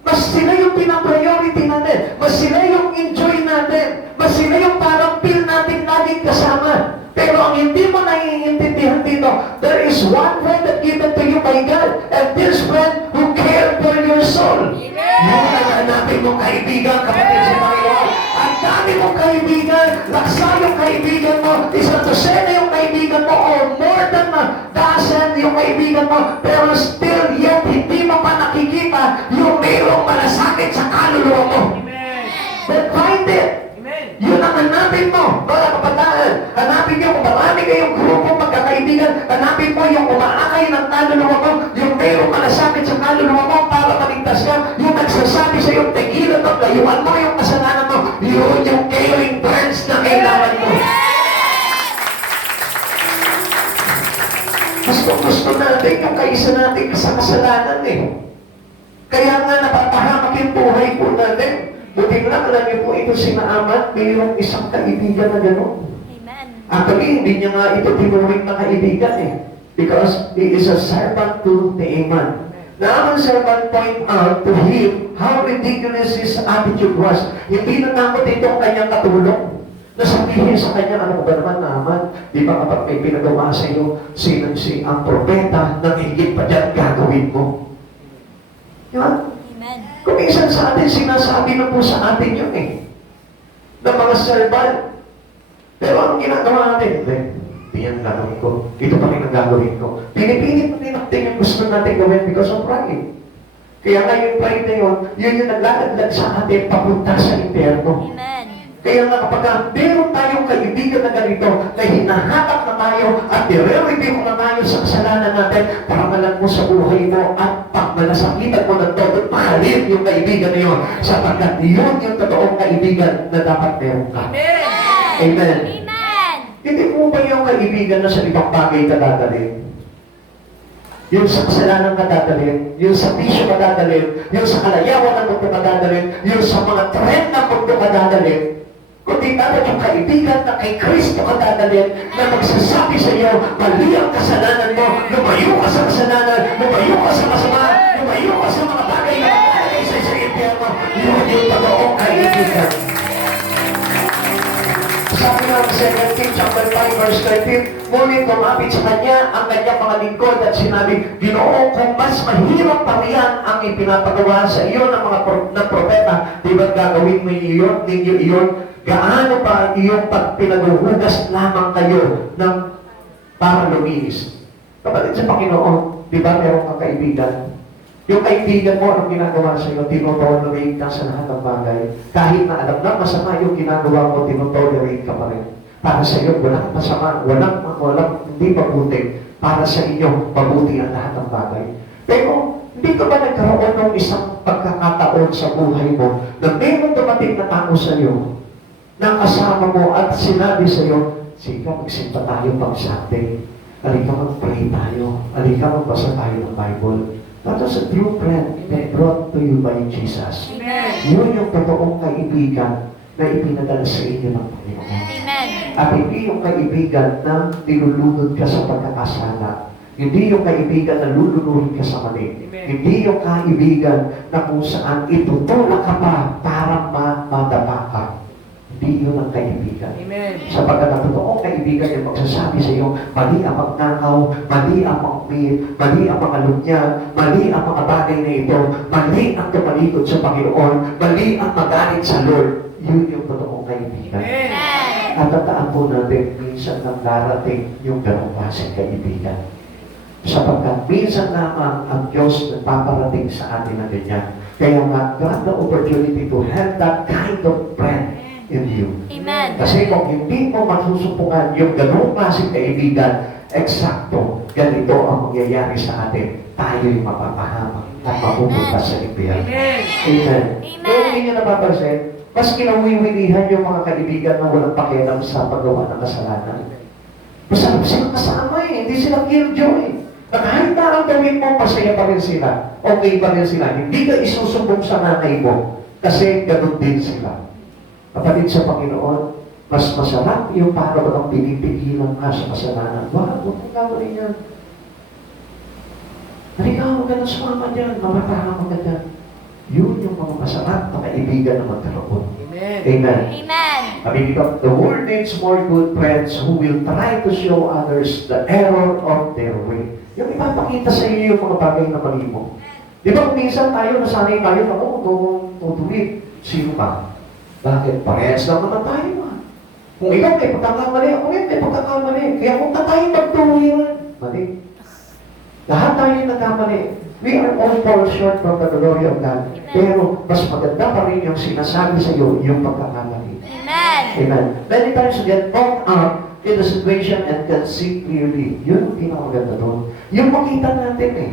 Mas sila yung pinapriority natin. Mas sila yung enjoy natin. Mas sila yung parang feel natin laging kasama. Pero ang hindi mo naiintindihan dito, there is one friend that given to you by God, and this friend who cared for your soul. Yun ang hanapin mong kaibigan, kapatid sa Panginoon. Ang dami mong kaibigan, laksa yung kaibigan mo, isang dosena yung kaibigan mo, or more than a dozen yung kaibigan mo, pero still yet hindi mo pa nakikita yung mayroong malasakit sa kaluluwa mo. Then find it. Yun ang hanapin mo, mga kabataan. Hanapin niyo kung marami kayong grupo magkakaibigan. Hanapin mo yung umaakay ng kaluluwa mo, yung mayroong malasakit sa kaluluwa mo para maligtas ka, yung nagsasabi sa iyo, tegilan mo, layuan mo yung kasalanan mo, yun yung caring friends na kailangan mo. Gusto natin yung kaisa natin sa kasalanan eh. Kaya nga napapahamak yung buhay po natin. Buti lang, alam niyo po ito si Naaman, mayroong isang kaibigan na gano'n. Amen. Actually, hindi niya nga ito tinuring na kaibigan eh. Because he is a servant to Naaman. Naaman's servant point out to him how ridiculous his attitude was. Hindi natakot ito ang kanyang katulong. Nasabihin sa kanya, ano ba naman Naaman? Di ba kapag may pinagawa sa iyo, ang propeta, nang higit pa dyan gagawin mo? Di ba? Amen. Kung minsan sa atin, sinasabi na po sa atin yun eh. Ng mga servant. Pero ang ginagawa natin, hindi yan gagawin ko. Ito pa rin ang gagawin ko. Pinipilit natin natin yung gusto natin gawin because of pride. Kaya nga yung pride na yun yung naglalaglag sa atin papunta sa impyerno. Amen. Kaya nga kapag meron tayong kaibigan na ganito, na hinahatak na tayo at nire-review na tayo sa kasalanan natin, paramalan mo sa buhay mo at pag malasakitan mo ng todo, mahalin yung kaibigan na yun, sapagkat yun yung totoong kaibigan na dapat meron ka. Amen. Amen. Amen. Hindi mo ba yung kaibigan na sa ibang bagay ka dadalhin? Yung sa kasalanan ka dadalhin, yung sa bisyo ka dadalhin, yung sa kalayawan ng mundo ka dadalhin, yung sa mga trend ng mundo ka dadalhin, kundi dapat yung kaibigan na kay Kristo ka dadalhin na magsasabi sa iyo, mali ang kasalanan mo, lumayo ka sa kasalanan, lumayo ka sa masama, lumayo ka sa mga bagay na maglalagay sa impyerno. Yun yung totoong kaibigan. Sabi ng 2 Kings chapter 5 verse 13, ngunit lumapit sa kanya ang kanyang mga lingkod at sinabi, Ginoo, kung mas mahirap pa riyan ang ipinapagawa sa iyo ng mga ng propeta, di ba gagawin mo ninyo iyon? Gaano pa iyong pagpinaguhugas lamang kayo ng para luminis? Kapatid sa Panginoon, di ba meron kang kaibigan? Yung kaibigan mo, anong ginagawa sa iyo, tinotolerate ka sa lahat ng bagay. Kahit na alam na masama yung ginagawa mo, tinotolerate ka pa rin. Para sa iyo, walang masama, walang hindi mabuti. Para sa inyo, mabuti ang lahat ng bagay. Pero, hindi ka ba nagkaroon ng isang pagkakataon sa buhay mo na mayroong dumating na tao sa iyo, na kasama mo at sinabi sa iyo, sige, magsimpa tayo pag-Sunday. Alika mag-pray tayo. Alika magbasa tayo ng Bible. That was a true friend that brought to you by Jesus. Amen. Yun yung totoong kaibigan na ipinadala sa inyo ng Panginoon. Amen. At hindi yung kaibigan na nilulunod ka sa pagkakasala. Hindi yung kaibigan na lulunurin ka sa mali. Hindi yung kaibigan na kung saan itutulak ka pa para madapa ka. Hindi yun ang kaibigan. Amen. Sapagkat ang totoong kaibigan yung magsasabi sa iyo, mali ang magnakaw, mali ang mag-meet, mali ang mga lunya, mali ang mga bagay na ito, mali ang tumalikod sa Panginoon, mali ang magalit sa Lord. Yun yung totoong kaibigan. Amen. At tataan po natin, minsan nang darating yung ganong klaseng kaibigan. Sapagkat minsan lamang ang Diyos nagpaparating sa atin na ganyan. Kaya nga, God the opportunity to have that kind of friend in you. Amen. Kasi kung hindi mo masusupukan yung ganong klaseng kaibigan, eksakto, ganito ang mangyayari sa atin. Tayo'y mapapahamak at mapupunta sa impyerno. Amen. Amen. Amen. Kaya hindi nyo napapansin, mas kinawiwilihan yung mga kaibigan na walang pakialam sa paggawa ng kasalanan. Masarap silang kasama eh, hindi sila killjoy. Na kahit na ang gawin mo, masaya pa rin sila. Okay pa rin sila. Hindi ka isusumbong sa nanay mo. Kasi ganun din sila. Kapatid sa Panginoon, mas masarap yung para bang pinipigilan ka sa kasalanan. Huwag mong gagawin yan. Halika mo ka na sumama dyan, mamatahan mo ka dyan. Yun yung mga masarap na kaibigan na magkaroon. Amen. Amen. Amen. Sabi dito, the world needs more good friends who will try to show others the error of their way. Yung ipapakita sa iyo yung mga bagay na mali mo. Di ba kung minsan tayo, nasanay tayo, ako, tutuwid. Sino ka? Bakit? Parehas lang naman tayo ah. Kung ikaw may pagkakamali, ako rin may pagkakamali. Kaya kung tayo magtuwiran, mali. Lahat tayo nagkamali. We are all fall short from the glory of God. Pero mas maganda pa rin yung sinasabi sa iyo, yung pagkakamali. Amen. Amen. Many times we get caught up in the situation and can see clearly. Yun ang pinakamaganda doon. Yung makita natin eh.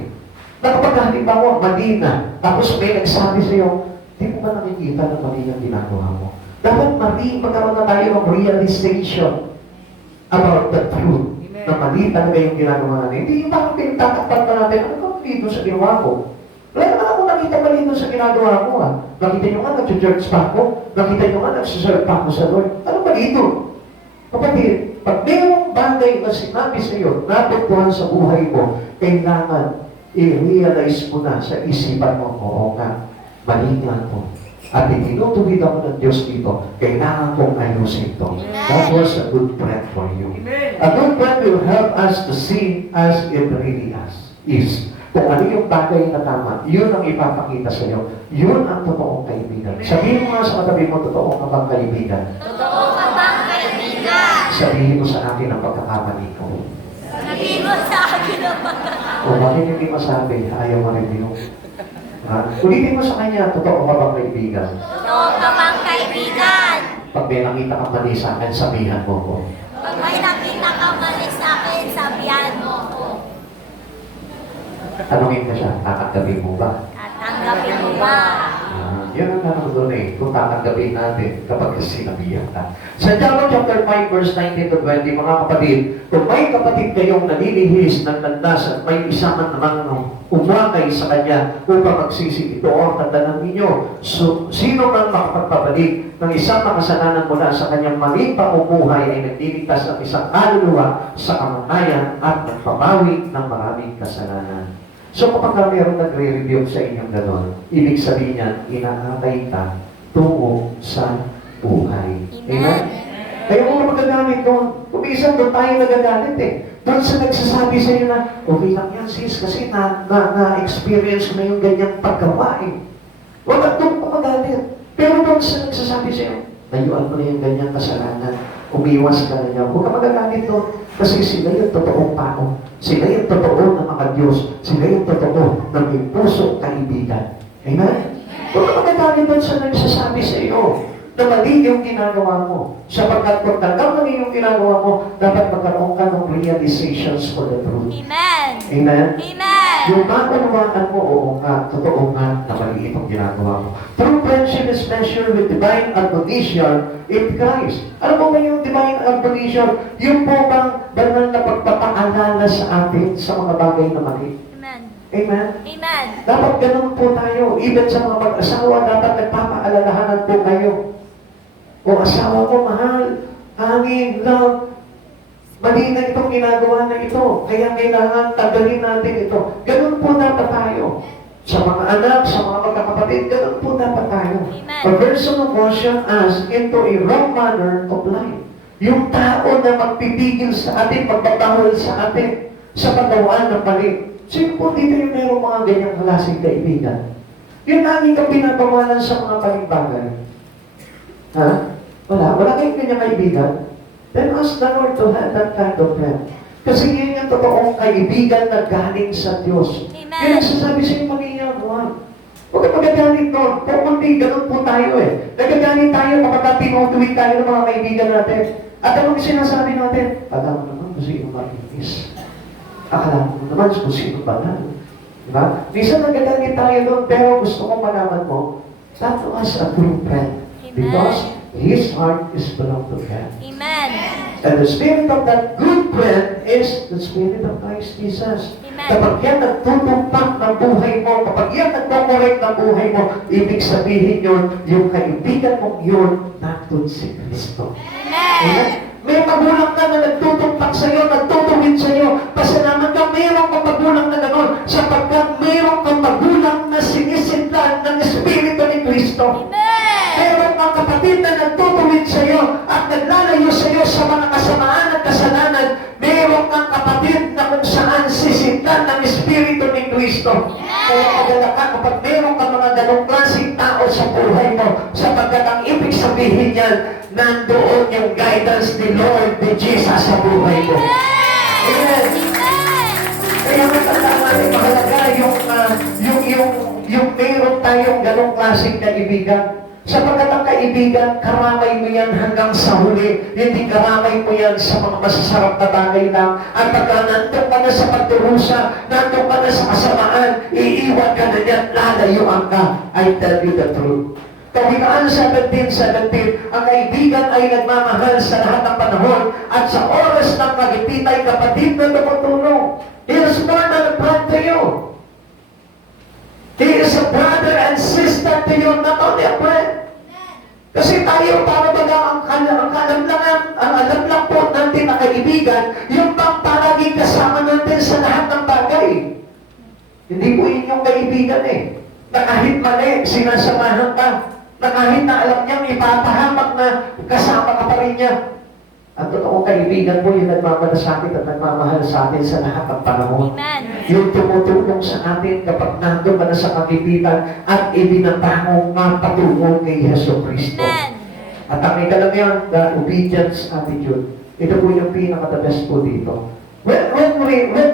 Na kapag halimbawa, mali na, tapos may nagsabi sa iyo, di mo ba nakikita na mali ang ginagawa mo? Dapat mali, magkaroon na tayo ng realization about the truth. Na mali talaga yung ginagawa natin. Hindi yung bakit pinagtatakpan na natin, ano ka mali doon sa ginawa ko? Wala naman ako nakita mali doon sa ginagawa ko ah. Nakita nyo nga, nag-church pa ako. Nakita nyo nga, nagsiserve pa ako sa Lord. Ano mali doon? Kapatid, pag mayroong bagay na sinabi sa iyo, natugtuhan sa buhay mo, kailangan i-realize mo na sa isipan mo, oo nga, mali nga po. At itinutuwid ako ng Diyos dito, kailangan kong ayusin ito. That was a good friend for you. Amen. A good friend will help us to see as it really is. Kung ano yung bagay na tama, yun ang ipapakita sa iyo. Yun ang totoong kaibigan. Sabihin mo nga sa katabi mo, totoo ka bang kaibigan? Totoo ka bang kaibigan? Sabihin mo sa akin ang pagkakamali ko. Sabihin mo sa akin ang pagkakamali. O bakit hindi masabi? Ayaw mo rin yun. Ulitin mo sa kanya, totoo ka bang kaibigan? Totoo ka bang kaibigan? Pag may nakita kang mali sa akin, sabihan mo ko. Pag may nakita ka mali sa akin, sabihan mo ko. Tanungin mo siya, tatanggapin mo ba? Tatanggapin mo ba? Yan ang tanong doon eh, kung tatanggapin natin kapag sinabihan ka. Sa John chapter 5 verse 19 to 20, mga kapatid, kung may kapatid kayong nanilihis ng landas at may isa man namang umakay sa kanya upang magsisi ito o tandaan ninyo, so, sino man makapagpabalik ng isang makasalanan mula sa kanyang maling pamumuhay ay nagliligtas ng isang kaluluwa sa kamatayan at nagpapawi ng maraming kasalanan. So kapag mayroong nagre-review sa inyong gano'n, ibig sabihin niyan, inaakay ka tungo sa buhay. Amen. Kaya huwag ka magagamit doon. Kung minsan doon tayo nagagalit eh. Doon sa nagsasabi sa iyo na, okay lang yan sis, kasi na-experience ko na yung ganyang paggawa eh. Huwag ka doon pa magalit. Pero doon sa nagsasabi sa iyo, layuan mo na yung ganyang kasalanan. Umiwas ka na niya. Huwag ka magagalit doon. Kasi sila yung totoong tao. Sila yung totoo na mga Diyos. Sila yung totoo na may puso kaibigan. Amen? Huwag ka magagalit doon sa nagsasabi sa iyo na mali yung ginagawa mo. Sapagkat kung talagang mali yung ginagawa mo, dapat magkaroon ka ng realizations for the truth. Amen. Amen? Amen. Yung maunawaan mo, oo nga, totoo nga na mali itong ginagawa mo. True friendship is measured with divine admonition in Christ. Ano po ba yung divine admonition? Yung po bang banal na pagpapaalala sa atin sa mga bagay na mali? Amen. Amen? Amen. Dapat ganun po tayo. Even sa mga mag-asawa, dapat nagpapaalalahanan po kayo. O asawa ko, mahal, hangin, love, mali na itong ginagawa na ito. Kaya kailangan tagalin natin ito. Ganun po dapat tayo. Sa mga anak, sa mga magkakapatid, ganun po dapat tayo. Amen. Conversion of motion us into a wrong manner of life. Yung tao na magpipigil sa atin, magbabawal sa atin, sa pagawaan ng mali. Sino po dito yung mayroong mga ganyang klaseng kaibigan? Yung lagi kang pinabawalan sa mga maling bagay. Ha? Wala kayong ganyang kaibigan? Then ask the Lord to have that kind of friend. Kasi yun yung totoong kaibigan na galing sa Diyos. Amen. Yun ang sasabi sa inyo, maniyaguan. Huwag ka magagalit doon. Kung kundi, ganun po tayo eh. Nagagalit tayo kapag tinutuwid tayo ng mga kaibigan natin. At anong sinasabi natin? Alam mo naman kung sino marinis. Akala mo naman kung sino banal. Diba? Minsan nagagalit tayo doon, pero gusto kong malaman mo, that was a true friend. Because his heart is belong to God. Amen. And the spirit of that good friend is the spirit of Christ Jesus. Amen. Kapag yan nagtutumpak ng buhay mo, kapag yan nagkokorek ng buhay mo, ibig sabihin yun, yung kaibigan mong yun, natun si Kristo. Amen. May magulang ka na nagtutumpak sa'yo, nagtutuwid sa'yo. Pasalamat ka, mayroong kang magulang na gano'n, sapagkat mayroong kang magulang na sinisindan ng Espiritu ni Kristo. Amen. Meron kang kapatid na nagtutuwid sa iyo at naglalayo sa iyo sa mga kasamaan at kasalanan. Meron kang kapatid na kung saan sisindan ng Espiritu ni Kristo. Kaya maganda ka kapag meron kang mga ganong klaseng tao sa buhay mo, sapagkat ang ibig sabihin niyan, nandoon yung guidance ni Lord, ni Jesus sa buhay mo. Amen. Kaya matandaan natin mahalaga yung meron tayong ganong klaseng kaibigan. Sapagkat ang kaibigan, karamay mo yan hanggang sa huli. Hindi karamay mo yan sa mga masasarap na bagay lang. At pagka nandun ka na sa pagturusa, nandun ka na sa kasamaan, iiwan ka na niyan, lalayuan ka. I tell you the truth. Kawikaan 17:17, ang kaibigan ay nagmamahal sa lahat ng panahon at sa oras ng pagipit ay kapatid na tumutulong. He is more than a friend to you. He is a brother and sister to you, not only a friend. Kasi tayo, para baga ang alam lang po natin na kaibigan, yung bang palaging kasama natin sa lahat ng bagay. Hindi po yun yung kaibigan eh. Na kahit mali, sinasamahan ka. Na kahit na alam niyang ipapahamak na kasama ka pa rin niya. Ang totoong kaibigan po yung nagmamalasakit at nagmamahal sa atin sa lahat ng panahon. Amen. Yung tumutulong sa atin kapag nandun ka na sa kagipitan at ibinabango nga patungo kay Yeso Kristo. Amen. At ang ikalagyan, the obedience attitude. Ito po yung pinaka-the best po dito. When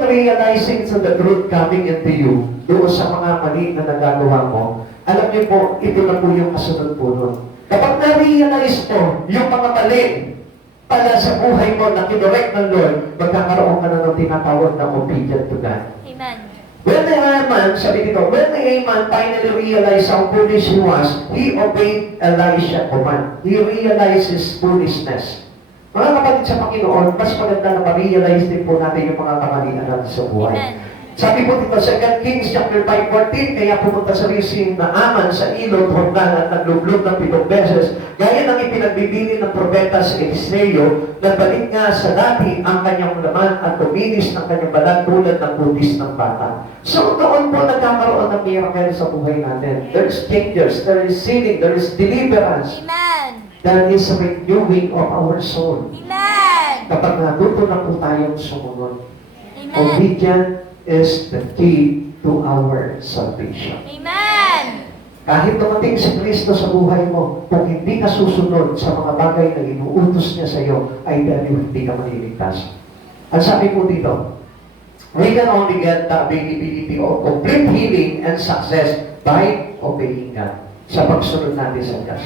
realizing to the truth coming into you, doon sa mga mali na nagagawa mo, alam niyo po, ito na po yung kasunod po nun. Kapag na-realize mo yung mga mali pala sa buhay mo na kinorek ng Lord, magkakaroon ka na ng tinatawag na obedient to God. Amen. When the Haman, sabi dito, when the Haman finally realized how foolish he was, he obeyed Elisha's command. He realized his foolishness. Mga kapatid sa Panginoon, mas maganda na ma-realize din po natin yung mga kamalian natin sa buhay. Amen. Sabi po dito, 2 Kings chapter 5:14, kaya pumunta sa rising na Aman sa ilog, Jordan at naglublog ng 7 beses. Gaya ng ipinagbibili ng propeta sa Eliseo, nagbalik nga sa dati ang kanyang laman at tuminis ng kanyang balat tulad ng butis ng bata. So doon po nagkakaroon ng miracle sa buhay natin. There is changes, there is healing, there is deliverance. Amen. That is a renewing of our soul. Amen. Kapag natuto na po tayong sumunod, Amen. obedience is the key to our salvation. Amen. Kahit dumating si Kristo sa buhay mo, kung hindi ka susunod sa mga bagay na inuutos niya sa iyo, ay dahil hindi ka maliligtas. Ang sabi ko dito, we can only get the availability of complete healing and success by obeying God. Sa pagsunod natin sa Diyos.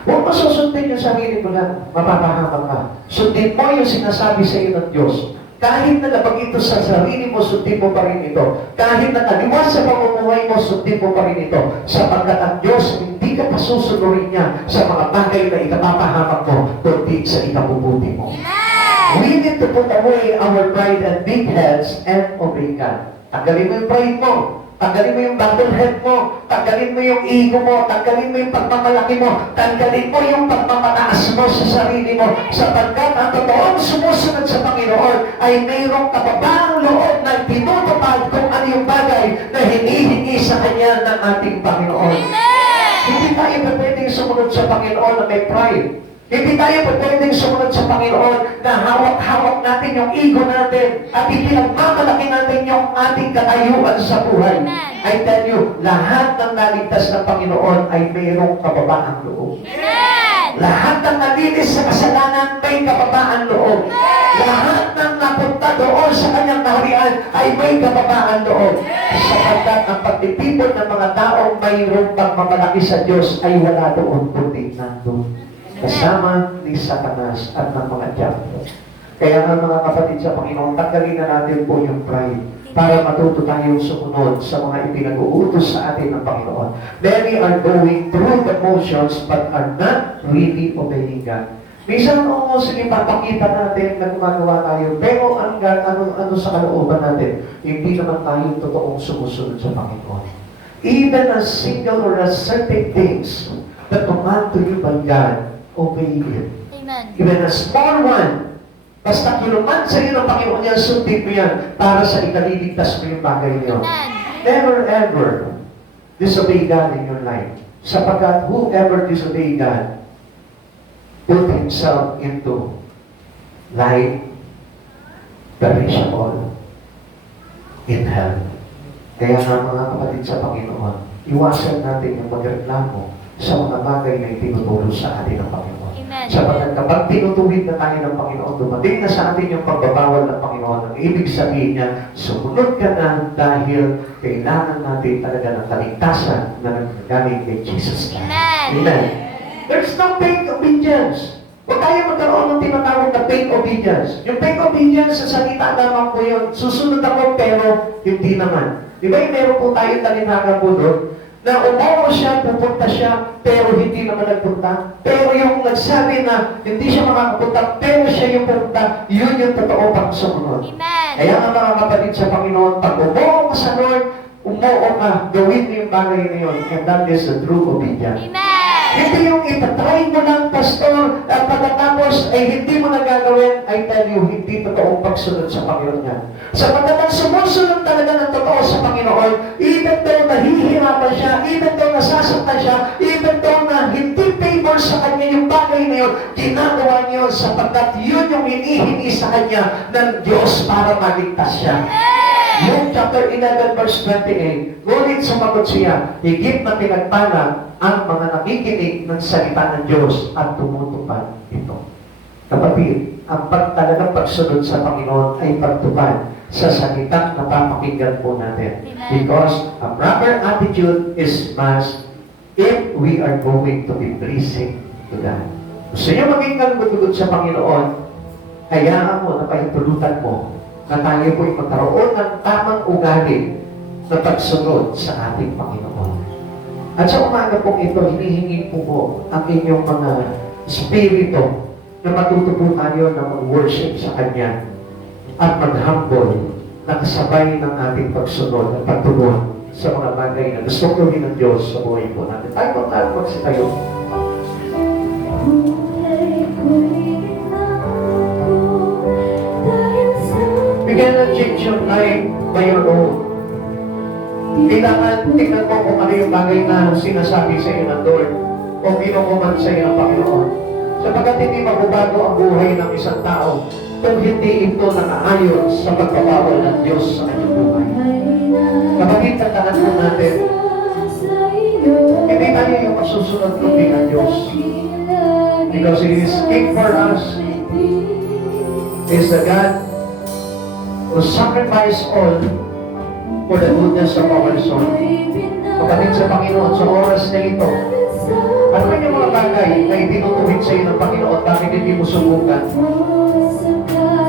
Huwag mo susundin yung sarili mo lang, mapapahamak ka. Sundin mo yung sinasabi sa iyo ng Diyos. Kahit na labag ito sa sarili mo, sundin mo pa rin ito. Kahit na taliwas sa pamumuhay mo, sundin mo pa rin ito. Sapagkat ang Diyos, hindi ka pasusunurin niya sa mga bagay na ikapapahamak mo, kundi sa ikabubuti mo. Amen. We need to put away our pride and big heads and obey God. Tanggalin mo yung pride mo. Tanggalin mo yung battle head mo. Tanggalin mo yung ego mo. Tanggalin mo yung pagmamalaki mo. Tanggalin mo yung pagmamataas mo sa sarili mo. Sapagkat ang totoong sumusunod sa Panginoon ay mayroong kababaang loob na tinutupad kung ano yung bagay na hinihingi sa Kanya ng ating Panginoon. Amen. Hindi tayo pwedeng sumunod sa Panginoon na may pride. Hindi tayo pwedeng sumunod sa Panginoon na hawak-hawak natin yung ego natin at ipinagmamalaki natin yung ating katayuan sa buhay. Amen. I tell you, lahat ng naligtas ng Panginoon ay mayroong kababaang loob. Amen. Lahat ng nalinis sa kasalanan may kababaang loob. Lahat ng napunta doon sa kanyang kaharian ay may kababaang loob. Sapagkat ang pagtitipon ng mga taong mayroong pagmamalaki sa Diyos ay wala doon kundi nandun. Kasama ni Satanas at ng mga diablo. Kaya nga mga kapatid sa Panginoon, tanggalin na natin po yung pride para matuto tayong sumunod sa mga ipinag-uutos sa atin ng Panginoon. Many are going through the motions but are not really obeying God. Minsan, sige, papakita natin na gumagawa tayo, pero ano sa kalooban natin, hindi naman tayo totoong sumusunod sa Panginoon. Even a single or a certain things that command to you by God, obey it. Amen. Even a small one, basta kinuman sa iyo ng Panginoon yan, sundin mo yan para sa ikaliligtas mo yung bagay niyo. Amen. Never ever disobey God in your life. Sapagkat whoever disobey God put himself into life perishable in hell. Kaya nga mga kapatid sa Panginoon, iwasan natin yung magreklamo sa mga bagay na itinuturo sa atin ng Panginoon. Amen. Sapagkat kapag tinutuwid na tayo ng Panginoon, dumating na sa atin yung pagbabawal ng Panginoon, ang ibig sabihin niya, sumunod ka na dahil kailangan natin talaga ng kaligtasan na nagagaling kay Jesus Christ. Amen. Amen. There's no fake obedience. Huwag tayo magkaroon ng tinatawag na fake obedience. Yung fake obedience sa salita lamang po yun. Susunod ako pero hindi naman. Di ba yung meron po tayo talinaga po doon? Na umuwi siya, pupunta siya, pero hindi naman nagpunta. Pero yung nagsabi na hindi siya makakapunta, pero siya yung pupunta, yun yung totoo pang sumunod. Amen. Kaya nga mga kapatid sa Panginoon, pag umuwi ka sa Lord, umuwi ka, gawin mo yung bagay na yun. And that is the true obedience. Amen. Hindi yung itatry mo lang, pastor, at pagkatapos ay hindi mo nagagawin, I tell you, hindi totoong pagsunod sa Panginoon niya. Sapagkat ang sumusunod talaga ng totoo sa Panginoon, even though nahihirapan siya, even though nasasaktan siya, even though na hindi favor sa kanya yung bagay na yun, ginagawa niyo sapagkat yun yung hinihingi sa kanya ng Diyos para maligtas siya. Luke chapter 11 verse 28, ngunit sumagot siya, higit na pinagpala ang mga nakikinig ng salita ng Diyos at tumutupad ito. Kapatid, ang talagang pagsunod sa Panginoon ay pagtupad sa salitang napapakinggan po natin. Amen. Because a proper attitude is must if we are going to be pleasing to God. Gusto niyo maging kalugod-lugod sa Panginoon, hayaan mo na pahintulutan mo na tayo po'y magkaroon ng tamang ugali na pagsunod sa ating Panginoon. At sa umaga pong ito, hinihingi po ang inyong mga spirito na matuto po tayo na mag-worship sa Kanya at mag-humble na kasabay ng ating pagsunod at pagtulong sa mga bagay na gusto gawin ng Diyos sa buhay po natin. Tayo po tayo magsitayo. You cannot change your life by your own. Kailangan tingnan mo kung ano yung bagay na sinasabi sa iyo ng Lord o binukuman sa iyo ng Panginoon. Sapagkat hindi magbabago ang buhay ng isang tao kung hindi ito nakaayon sa pagpapawal ng Diyos sa kanyang buhay. Kapatid, tandaan po natin, hindi tayo yung masusunod kundi ng Diyos. Because He is King for us. He is the God who sacrificed all for the goodness of our soul. Kapatid sa Panginoon, sa oras na ito, ano man yung mga bagay na itinutuwid sa iyo ng Panginoon, bakit hindi mo subukan?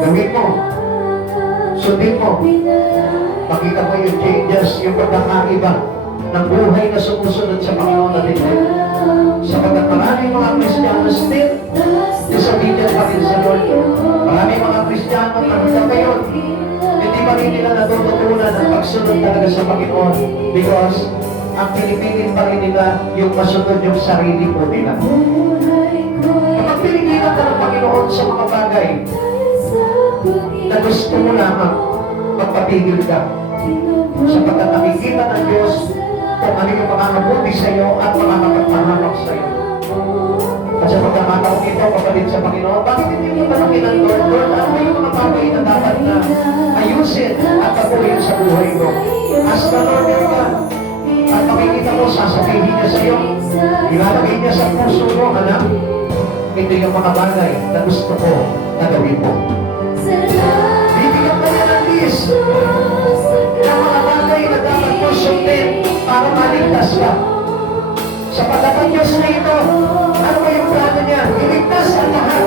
Gawin mo. Sundin mo. Makita mo yung changes, yung pagkakaiba ng buhay na sumusunod sa Panginoon natin. Sapagkat maraming mga Kristiyano still disobedient pa rin sa Lord. Maraming mga Kristiyano na hanggang ngayon, hindi pa rin nila natututunan ang pagsunod talaga sa Panginoon because ang pinipilit pa rin nila yung masunod yung sarili po nila. Kapag pinigilan ka ng Panginoon sa mga bagay na gusto mo lamang, magpapigil ka. Sapagkat nakikita ng Diyos kung ano yung makakabuti sa iyo at makakapagpahamak sa iyo. At sa pagkakataong ito, kapatid sa Panginoon, bakit hindi mo tanongin ang Lord? Lord, ano ba yung mga bagay na dapat na ayusin at patuloyin sa buhay mo? Ask the Lord your God. At makikita mo, sasabihin niya sa iyo, ilalagay niya sa puso mo, anak, ito yung mga bagay na gusto ko na gawin mo. Bibigyan ka niya ng list ng mga bagay na dapat mo sundin para maligtas ka. Sa pagdating Diyos na ito, ano ba yung plano niya? Iligtas ang lahat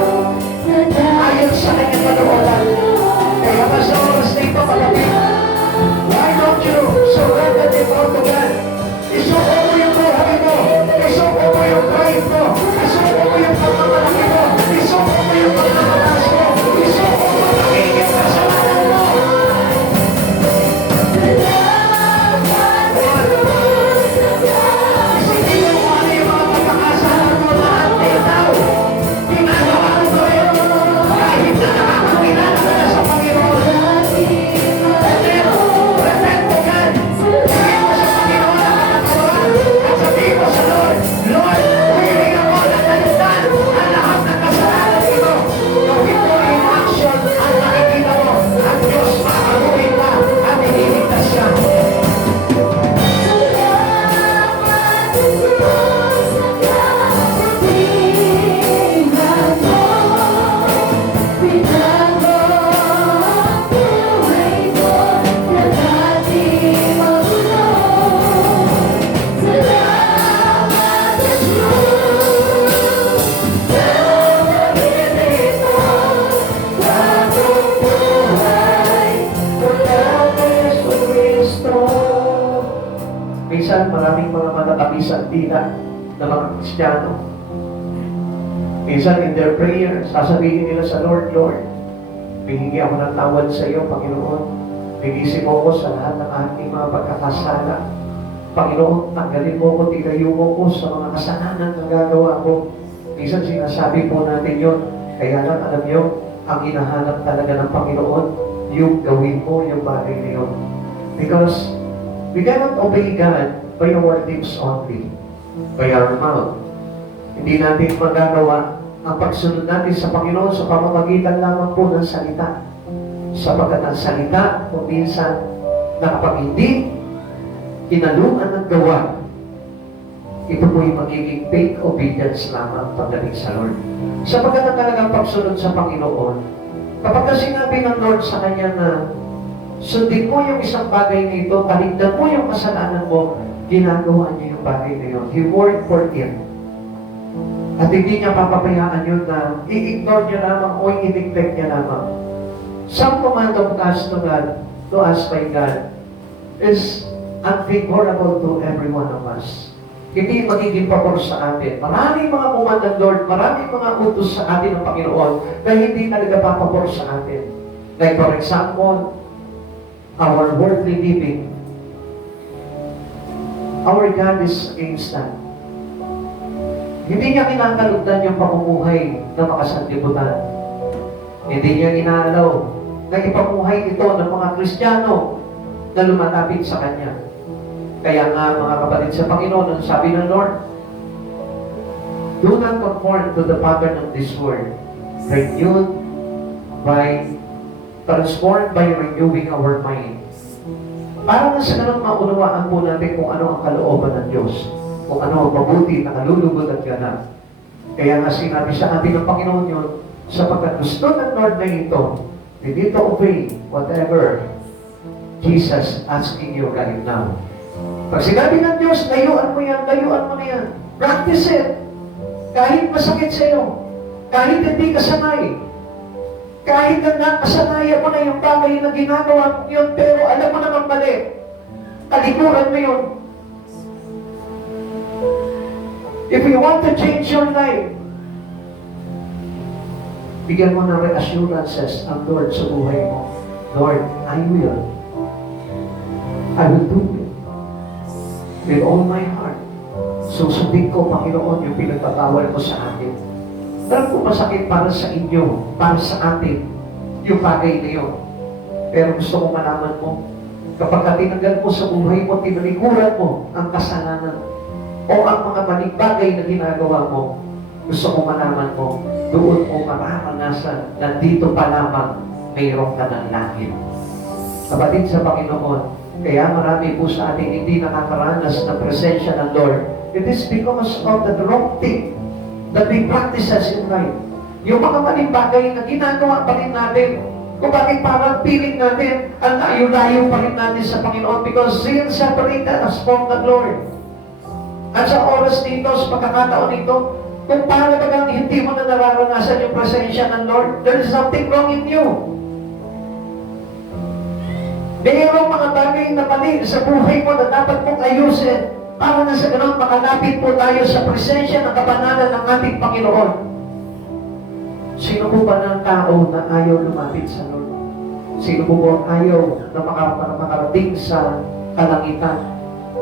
ayon sa kanyang kalooban. Kaya mas sa oras na ito, kapatid, why don't you surrender it all to God? Isuko mo yung buhay mo. Isuko mo yung pride mo. Isuko mo yung pagmamalaki mo. Isuko mo yung pagmamalas mo. Isuko mo ang higit kasalanan mo. Isipin mo ano yung mga pagkakasalan mo lahat itaw. Ginagawa mo rin. Kahit na nakakakilala ka na sa Panginoon. Repent to God. Sabihin mo sa Panginoon ang nakagawa. At sabihin mo sa Lord, Lord, humiling ako na talitan ang lahat ng kasalanan ito. Gawin mo in action ang nakikita mo. Ang Diyos makakabuhin ka at iniligtas ka. Minsan, maraming mga matatapisan dila ng mga Kristiyano. Minsan, in their prayer, sasabihin nila sa Lord, Lord, bihingi ako ng tawad sa iyo, Panginoon. Bigisin mo ko sa lahat ng aking mga pagkakasala. Panginoon, tanggalin mo ko, tigayo mo ko sa mga kasalanan na gagawa ko. Minsan, sinasabi po natin yun. Kaya lang, alam nyo, ang hinahanap talaga ng Panginoon, yung gawin mo yung bagay na yun. Because we cannot obey God by our lips only, by our mouth. Hindi natin magagawa ang pagsunod natin sa Panginoon sa pamamagitan lamang po ng salita. Sapagkat ang salita, kung minsan, na kapag hindi kinalungan ng gawa, ito po'y magiging fake obedience lamang pagdating sa Lord. Sapagkat ang talagang pagsunod sa Panginoon, kapag sinabi ng Lord sa kanya na sundin mo yung isang bagay na ito, taligdan mo yung kasalanan mo, ginagawa niya yung bagay na yun. He worked for it. At hindi niya papabayaan yun na i-ignore niya lamang o i-neglect niya lamang. Some command of us to God, to us by God, is unfavorable to every one of us. Hindi magiging pabor sa atin. Maraming mga command ng Lord, maraming mga utos sa atin ng Panginoon na hindi talaga papabor sa atin. Like for example, our worldly living. Our God is against that. Hindi niya kinakalugdan yung pamumuhay na makasanlibutan. Hindi niya inaalaw na ipamuhay ito ng mga Kristiyano na lumalapit sa Kanya. Kaya nga mga kapatid sa Panginoon, ang sabi ng Lord, Do not conform to the pattern of this world, renewed transformed by renewing our mind. Para na sa ganun maunawaan po natin kung ano ang kalooban ng Diyos, kung ano ang mabuti na kalulugod at ganap. Kaya nga sinabi sa atin ng Panginoon yun, sapagkat gusto ng Lord na ito, you need to obey whatever Jesus asking you right now. Pag sinabi ng Diyos, layuan mo yan, layuan mo na yan. Practice it. Kahit masakit sa iyo, kahit hindi ka sanay, kahit na nakasanayan mo na yung bagay na ginagawa mo yun, pero alam mo naman mali, talikuran mo yun. If you want to change your life, bigyan mo ng reassurances ang Lord sa buhay mo. Lord, I will do it with all my heart. Susundin ko, Panginoon, yung pinagpatawal mo sa akin. Alam ko masakit para sa inyo, para sa atin, yung bagay na yun. Pero gusto ko malaman mo, kapag tinanggal mo sa buhay mo, tinalikuran mo ang kasalanan o ang mga maling bagay na ginagawa mo, gusto ko malaman mo, doon mo mararanasan na dito pa lamang mayroon ka ng langit. Kapatid sa Panginoon, kaya marami po sa atin hindi nakakaranas ng presensya ng Lord. It is because of the wrong thing that we practices in life. Yung mga maling bagay na ginagawa pa rin natin, kung bakit parang piling natin, ang layo-layo pa rin natin sa Panginoon because sin separated us from the Lord. At sa oras nito, sa pagkakataon nito, kung paano bagang hindi mo na nararanasan yung presensya ng Lord, there is something wrong in you. Mayroong mga bagay na mali sa buhay mo na dapat mong ayusin. Para na sa ganun, makalapit po tayo sa presensya ng kabanalan ng ating Panginoon. Sino po ba ng tao na ayaw lumapit sa Lord? Sino po ba ayaw na makarating sa kalangitan,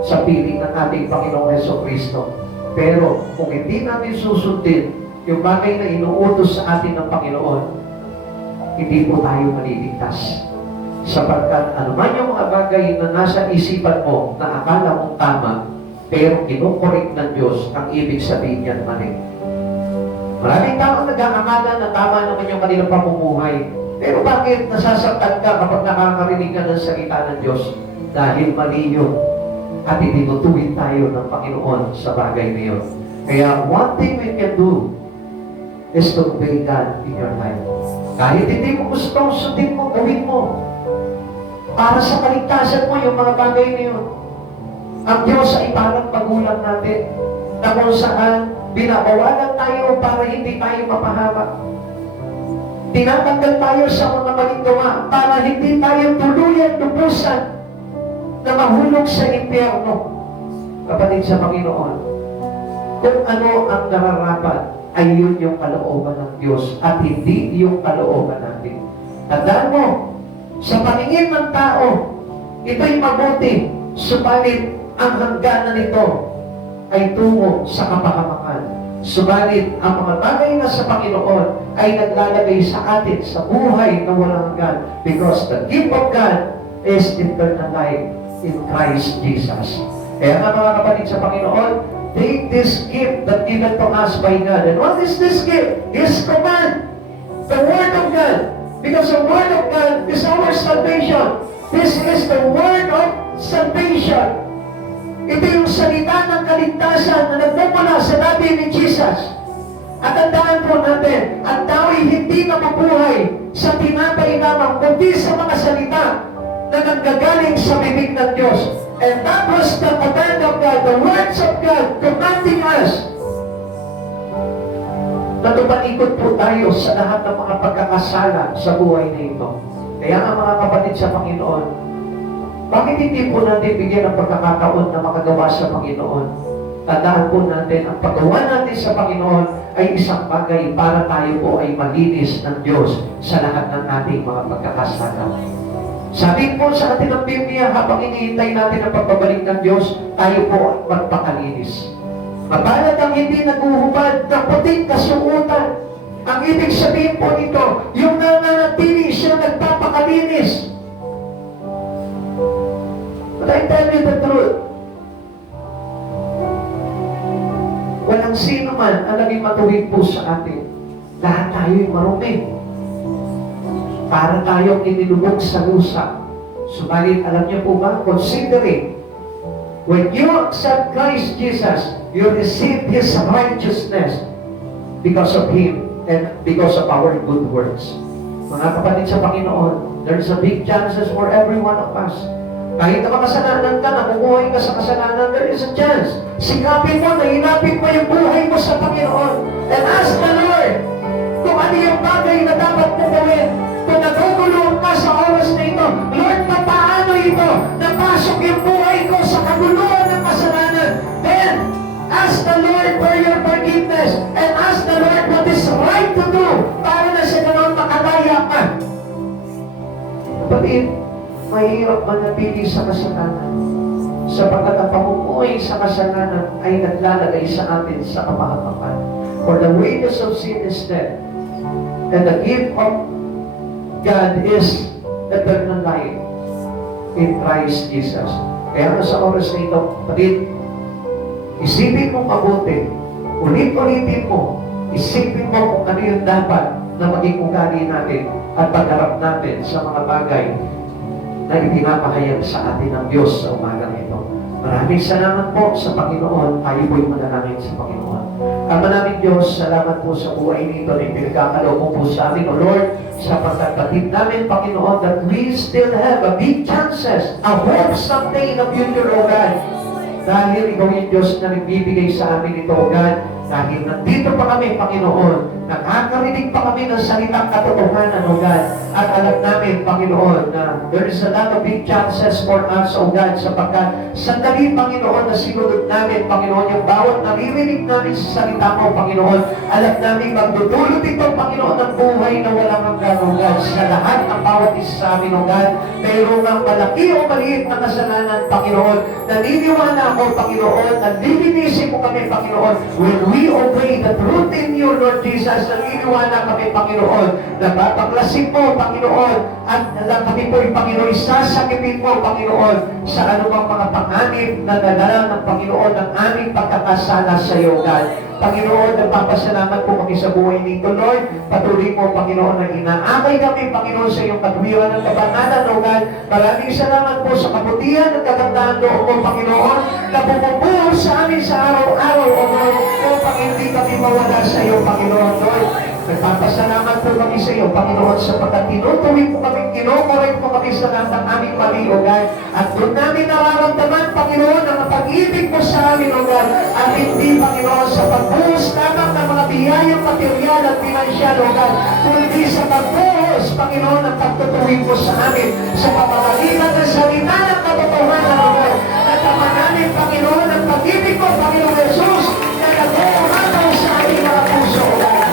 sa piling ng ating Panginoong Jesucristo? Pero kung hindi natin susundin yung bagay na inuutos sa atin ng Panginoon, hindi po tayo maliligtas. Sapagkat anuman yung mga bagay na nasa isipan mo na akala mong tama, pero kinukorek ng Diyos, ang ibig sabihin niyan mali. Maraming tao nag-aakala na tama naman yung kanilang pamumuhay. Pero bakit nasasaktan ka kapag nakakarinig ka ng salita ng Diyos? Dahil mali yun. At itinutuwid tayo ng Panginoon sa bagay na yun. Kaya one thing we can do is to obey God in your life. Kahit hindi mo gusto, sundin mo, gawin mo. Para sa kaligtasan mo yung mga bagay na yun. Ang Diyos ay parang magulang natin na kung saan binabawalan tayo para hindi tayo mapahamak. Tinatanggal tayo sa mga maling gawa para hindi tayo tuluyan lubusan na mahulog sa impyerno. Kapatid sa Panginoon, kung ano ang nararapat ay yun yung kalooban ng Diyos at hindi yung kalooban natin. Tandaan mo, sa paningin ng tao, ito'y mabuti, subalit ang hangganan nito ay tungo sa kapahamakan. Subalit, ang mga bagay na sa Panginoon ay naglalagay sa atin sa buhay na walang hanggan because the gift of God is eternal life in Christ Jesus. Kaya nga mga kapatid sa Panginoon, take this gift that given to us by God. And what is this gift? His command. The Word of God. Because the Word of God is our salvation. This is the Word of salvation. Ito yung salita ng kaligtasan na nagmumula sa labi ni Jesus. At tandaan po natin, ang tao'y hindi na mabuhay sa tinatay lamang, kundi sa mga salita na nanggagaling sa bibig ng Diyos. And that was the command of God, the words of God commanding us na tumalikod po tayo sa lahat ng mga pagkakasala sa buhay na ito. Kaya nga mga kapatid sa Panginoon, bakit hindi po natin bigyan ng pagkakataon na makagawa sa Panginoon? Tandaan po natin, ang paggawa natin sa Panginoon ay isang bagay para tayo po ay malinis ng Diyos sa lahat ng ating mga pagkakasala. Sabi po sa atin ng Biblia, habang hinihintay natin ang pagbabalik ng Diyos, tayo po ay magpakalinis. Mabalat ang hindi naguhubad ng puting kasuotan. Ang ibig sabihin po nito, yung nananatili siya nagpapakalinis. But I tell you the truth, walang ang sino man ang naging matuwid po sa atin, lahat tayo'y marumi. Para tayong inilubog sa lusa. Subalit, alam niyo po ba, considering, when you accept Christ Jesus, you receive His righteousness because of Him and because of our good works. Mga kapatid sa Panginoon, there's a big chances for every one of us. Kahit na makasalanan ka, nabubuhay ka sa kasalanan, there is a chance. Sikapin mo, nahinapin mo yung buhay mo sa Panginoon. And ask the Lord kung ano yung bagay na dapat mo gawin. Kung nagugulong ka sa oras na ito, Lord, paano ito? Napasok yung buhay ko sa kaguluhan ng kasalanan. Then, ask the Lord for your forgiveness and ask the Lord what is right to do para na sa ganun makalaya ka. Kapatid, mahirap manatili sa kasalanan sapagkat ang pamumuhay sa kasalanan ay naglalagay sa atin sa kapahamakan. For the wages of sin is death, and the gift of God is eternal life in Christ Jesus. Kaya sa oras na ito, kapatid, isipin mo mabuti, ulit-ulitin mo, isipin mo kung ano yung dapat na maging ugali natin at pagharap natin sa mga bagay na ipinapahayag sa atin ng Diyos sa umagang ito. Maraming salamat po sa Panginoon. Tayo po'y manalangin sa Panginoon. Ama namin Diyos, salamat po sa buhay nito na ipinagkakalaw mo po sa amin, O Lord, sa pagkakatid namin, Panginoon, that we still have a big chances, a hope someday in the future, O God. Dahil ikaw yung Diyos na nagbibigay sa amin ito, O God. Dahil nandito pa kami, Panginoon, nakakarinig pa kami ng salitang katotohanan, O God. At alam namin, Panginoon, na there is a lot of big chances for us, O God, sapagkat sandali, Panginoon, na sinunod namin, Panginoon, yung bawat naririnig namin sa salita mo, Panginoon, alam namin magdudulot ito, Panginoon, ng buhay na walang hanggan, O God, sa lahat ng bawat isa sa amin, O God. Mayroong ang malaki o maliit na kasalanan, Panginoon. Naniniwala ako, Panginoon, na lilinisin mo kami, Panginoon, when we obey the truth in you, Lord Jesus. Naniniwala kami, Panginoon, na babaklasin mo, Panginoon, at na kami po, Panginoon, isasakipin mo, Panginoon, sa anumang mga panganib na nadala ng Panginoon ng aming pagkakasala sa iyo, God. Panginoon, nagpapasalamat po kami sa buhay nito, Lord. Patuloy mo, Panginoon, na inaakay kami, Panginoon, sa iyong katwiran ng kabangalan, O God. Maraming salamat po sa kabutihan at kagandahan loob mo, Panginoon, na bumubuo sa amin sa araw-araw, O Lord. Upang hindi kami mawala sa iyo, Panginoon, Lord. Nagpapasalamat po kami sa iyo, Panginoon, sapagkat tinutuwid po kami, kinokorek po kami sa lahat ng aming mali, O God. At doon namin nararamdaman, Panginoon, ang pag-ibig mo sa amin, O God. At hindi, Panginoon, sa pagbuhos lamang ng mga biyayang material at pinansyal, O God, kundi sa pagbuhos, Panginoon, ang pagtutuwid mo sa amin sa pamamagitan ng salita ng katotohanan, O God. Natama namin, Panginoon, ang pag-ibig mo, Panginoon Jesus, na nag-uumataw sa aming mga puso, O God.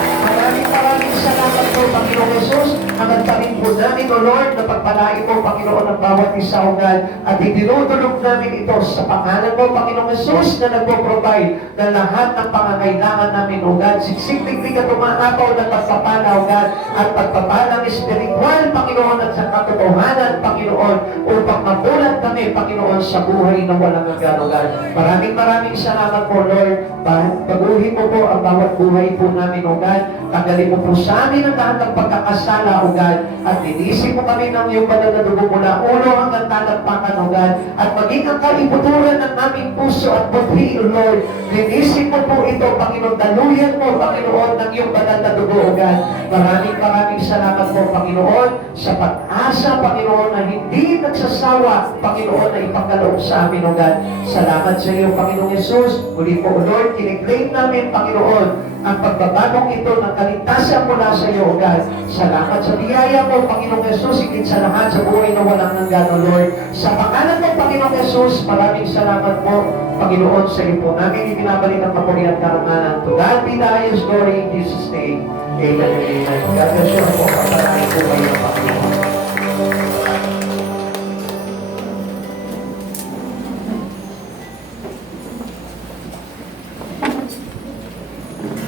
Maraming salamat po, Panginoon Jesus. Hanggang tarin po namin, O Lord, na pagpalain mo, Panginoon, ang bawat isa, O God. At itinutulog namin ito sa pangalan mo, Panginoon Jesus, na nagpo-provide ng lahat ng pangangailangan namin, O God. Siksik-tik ka tumaapaw ng pagpapala, O God. At pagpapalang espiritual, Panginoon, at sa katotohanan, Panginoon, upang mabulat kami, Panginoon, sa buhay na walang hanggan, O God. Maraming salamat po, Lord. Paguhin mo po ang bawat buhay po namin, O God. Tanggalin mo po sa amin ang lahat ng pagkakasala, O God. At linisin mo kami ng iyong banal na dugo mula ulo hanggang talampakan, O God. At maging ang kaibuturan ng aming puso at buti, O Lord. Linisin mo po ito, Panginoon. Daluyan mo, Panginoon, ng iyong banal na dugo, O God. Maraming salamat po, Panginoon, sa pag-asa, Panginoon, na hindi nagsasawa, Panginoon, na ipagkaloob sa amin, O God. Salamat sa iyo, Panginoon Jesus. Muli po, O Lord, kiniklaim namin, Panginoon, ang pagbabagong ito ng kaligtasan mula sa iyo, O God. Salamat sa biyaya mo, Panginoong Jesus, higit sa lahat sa buhay na walang hanggan, O Lord. Sa pangalan mo, Panginoong Jesus, maraming salamat po, Panginoon, sa iyo po. Namin ibinabalik ang papuri at karangalan. To God be the highest glory in Jesus' name. Amen and amen. God bless you po. Kapalain po kayo, Panginoon.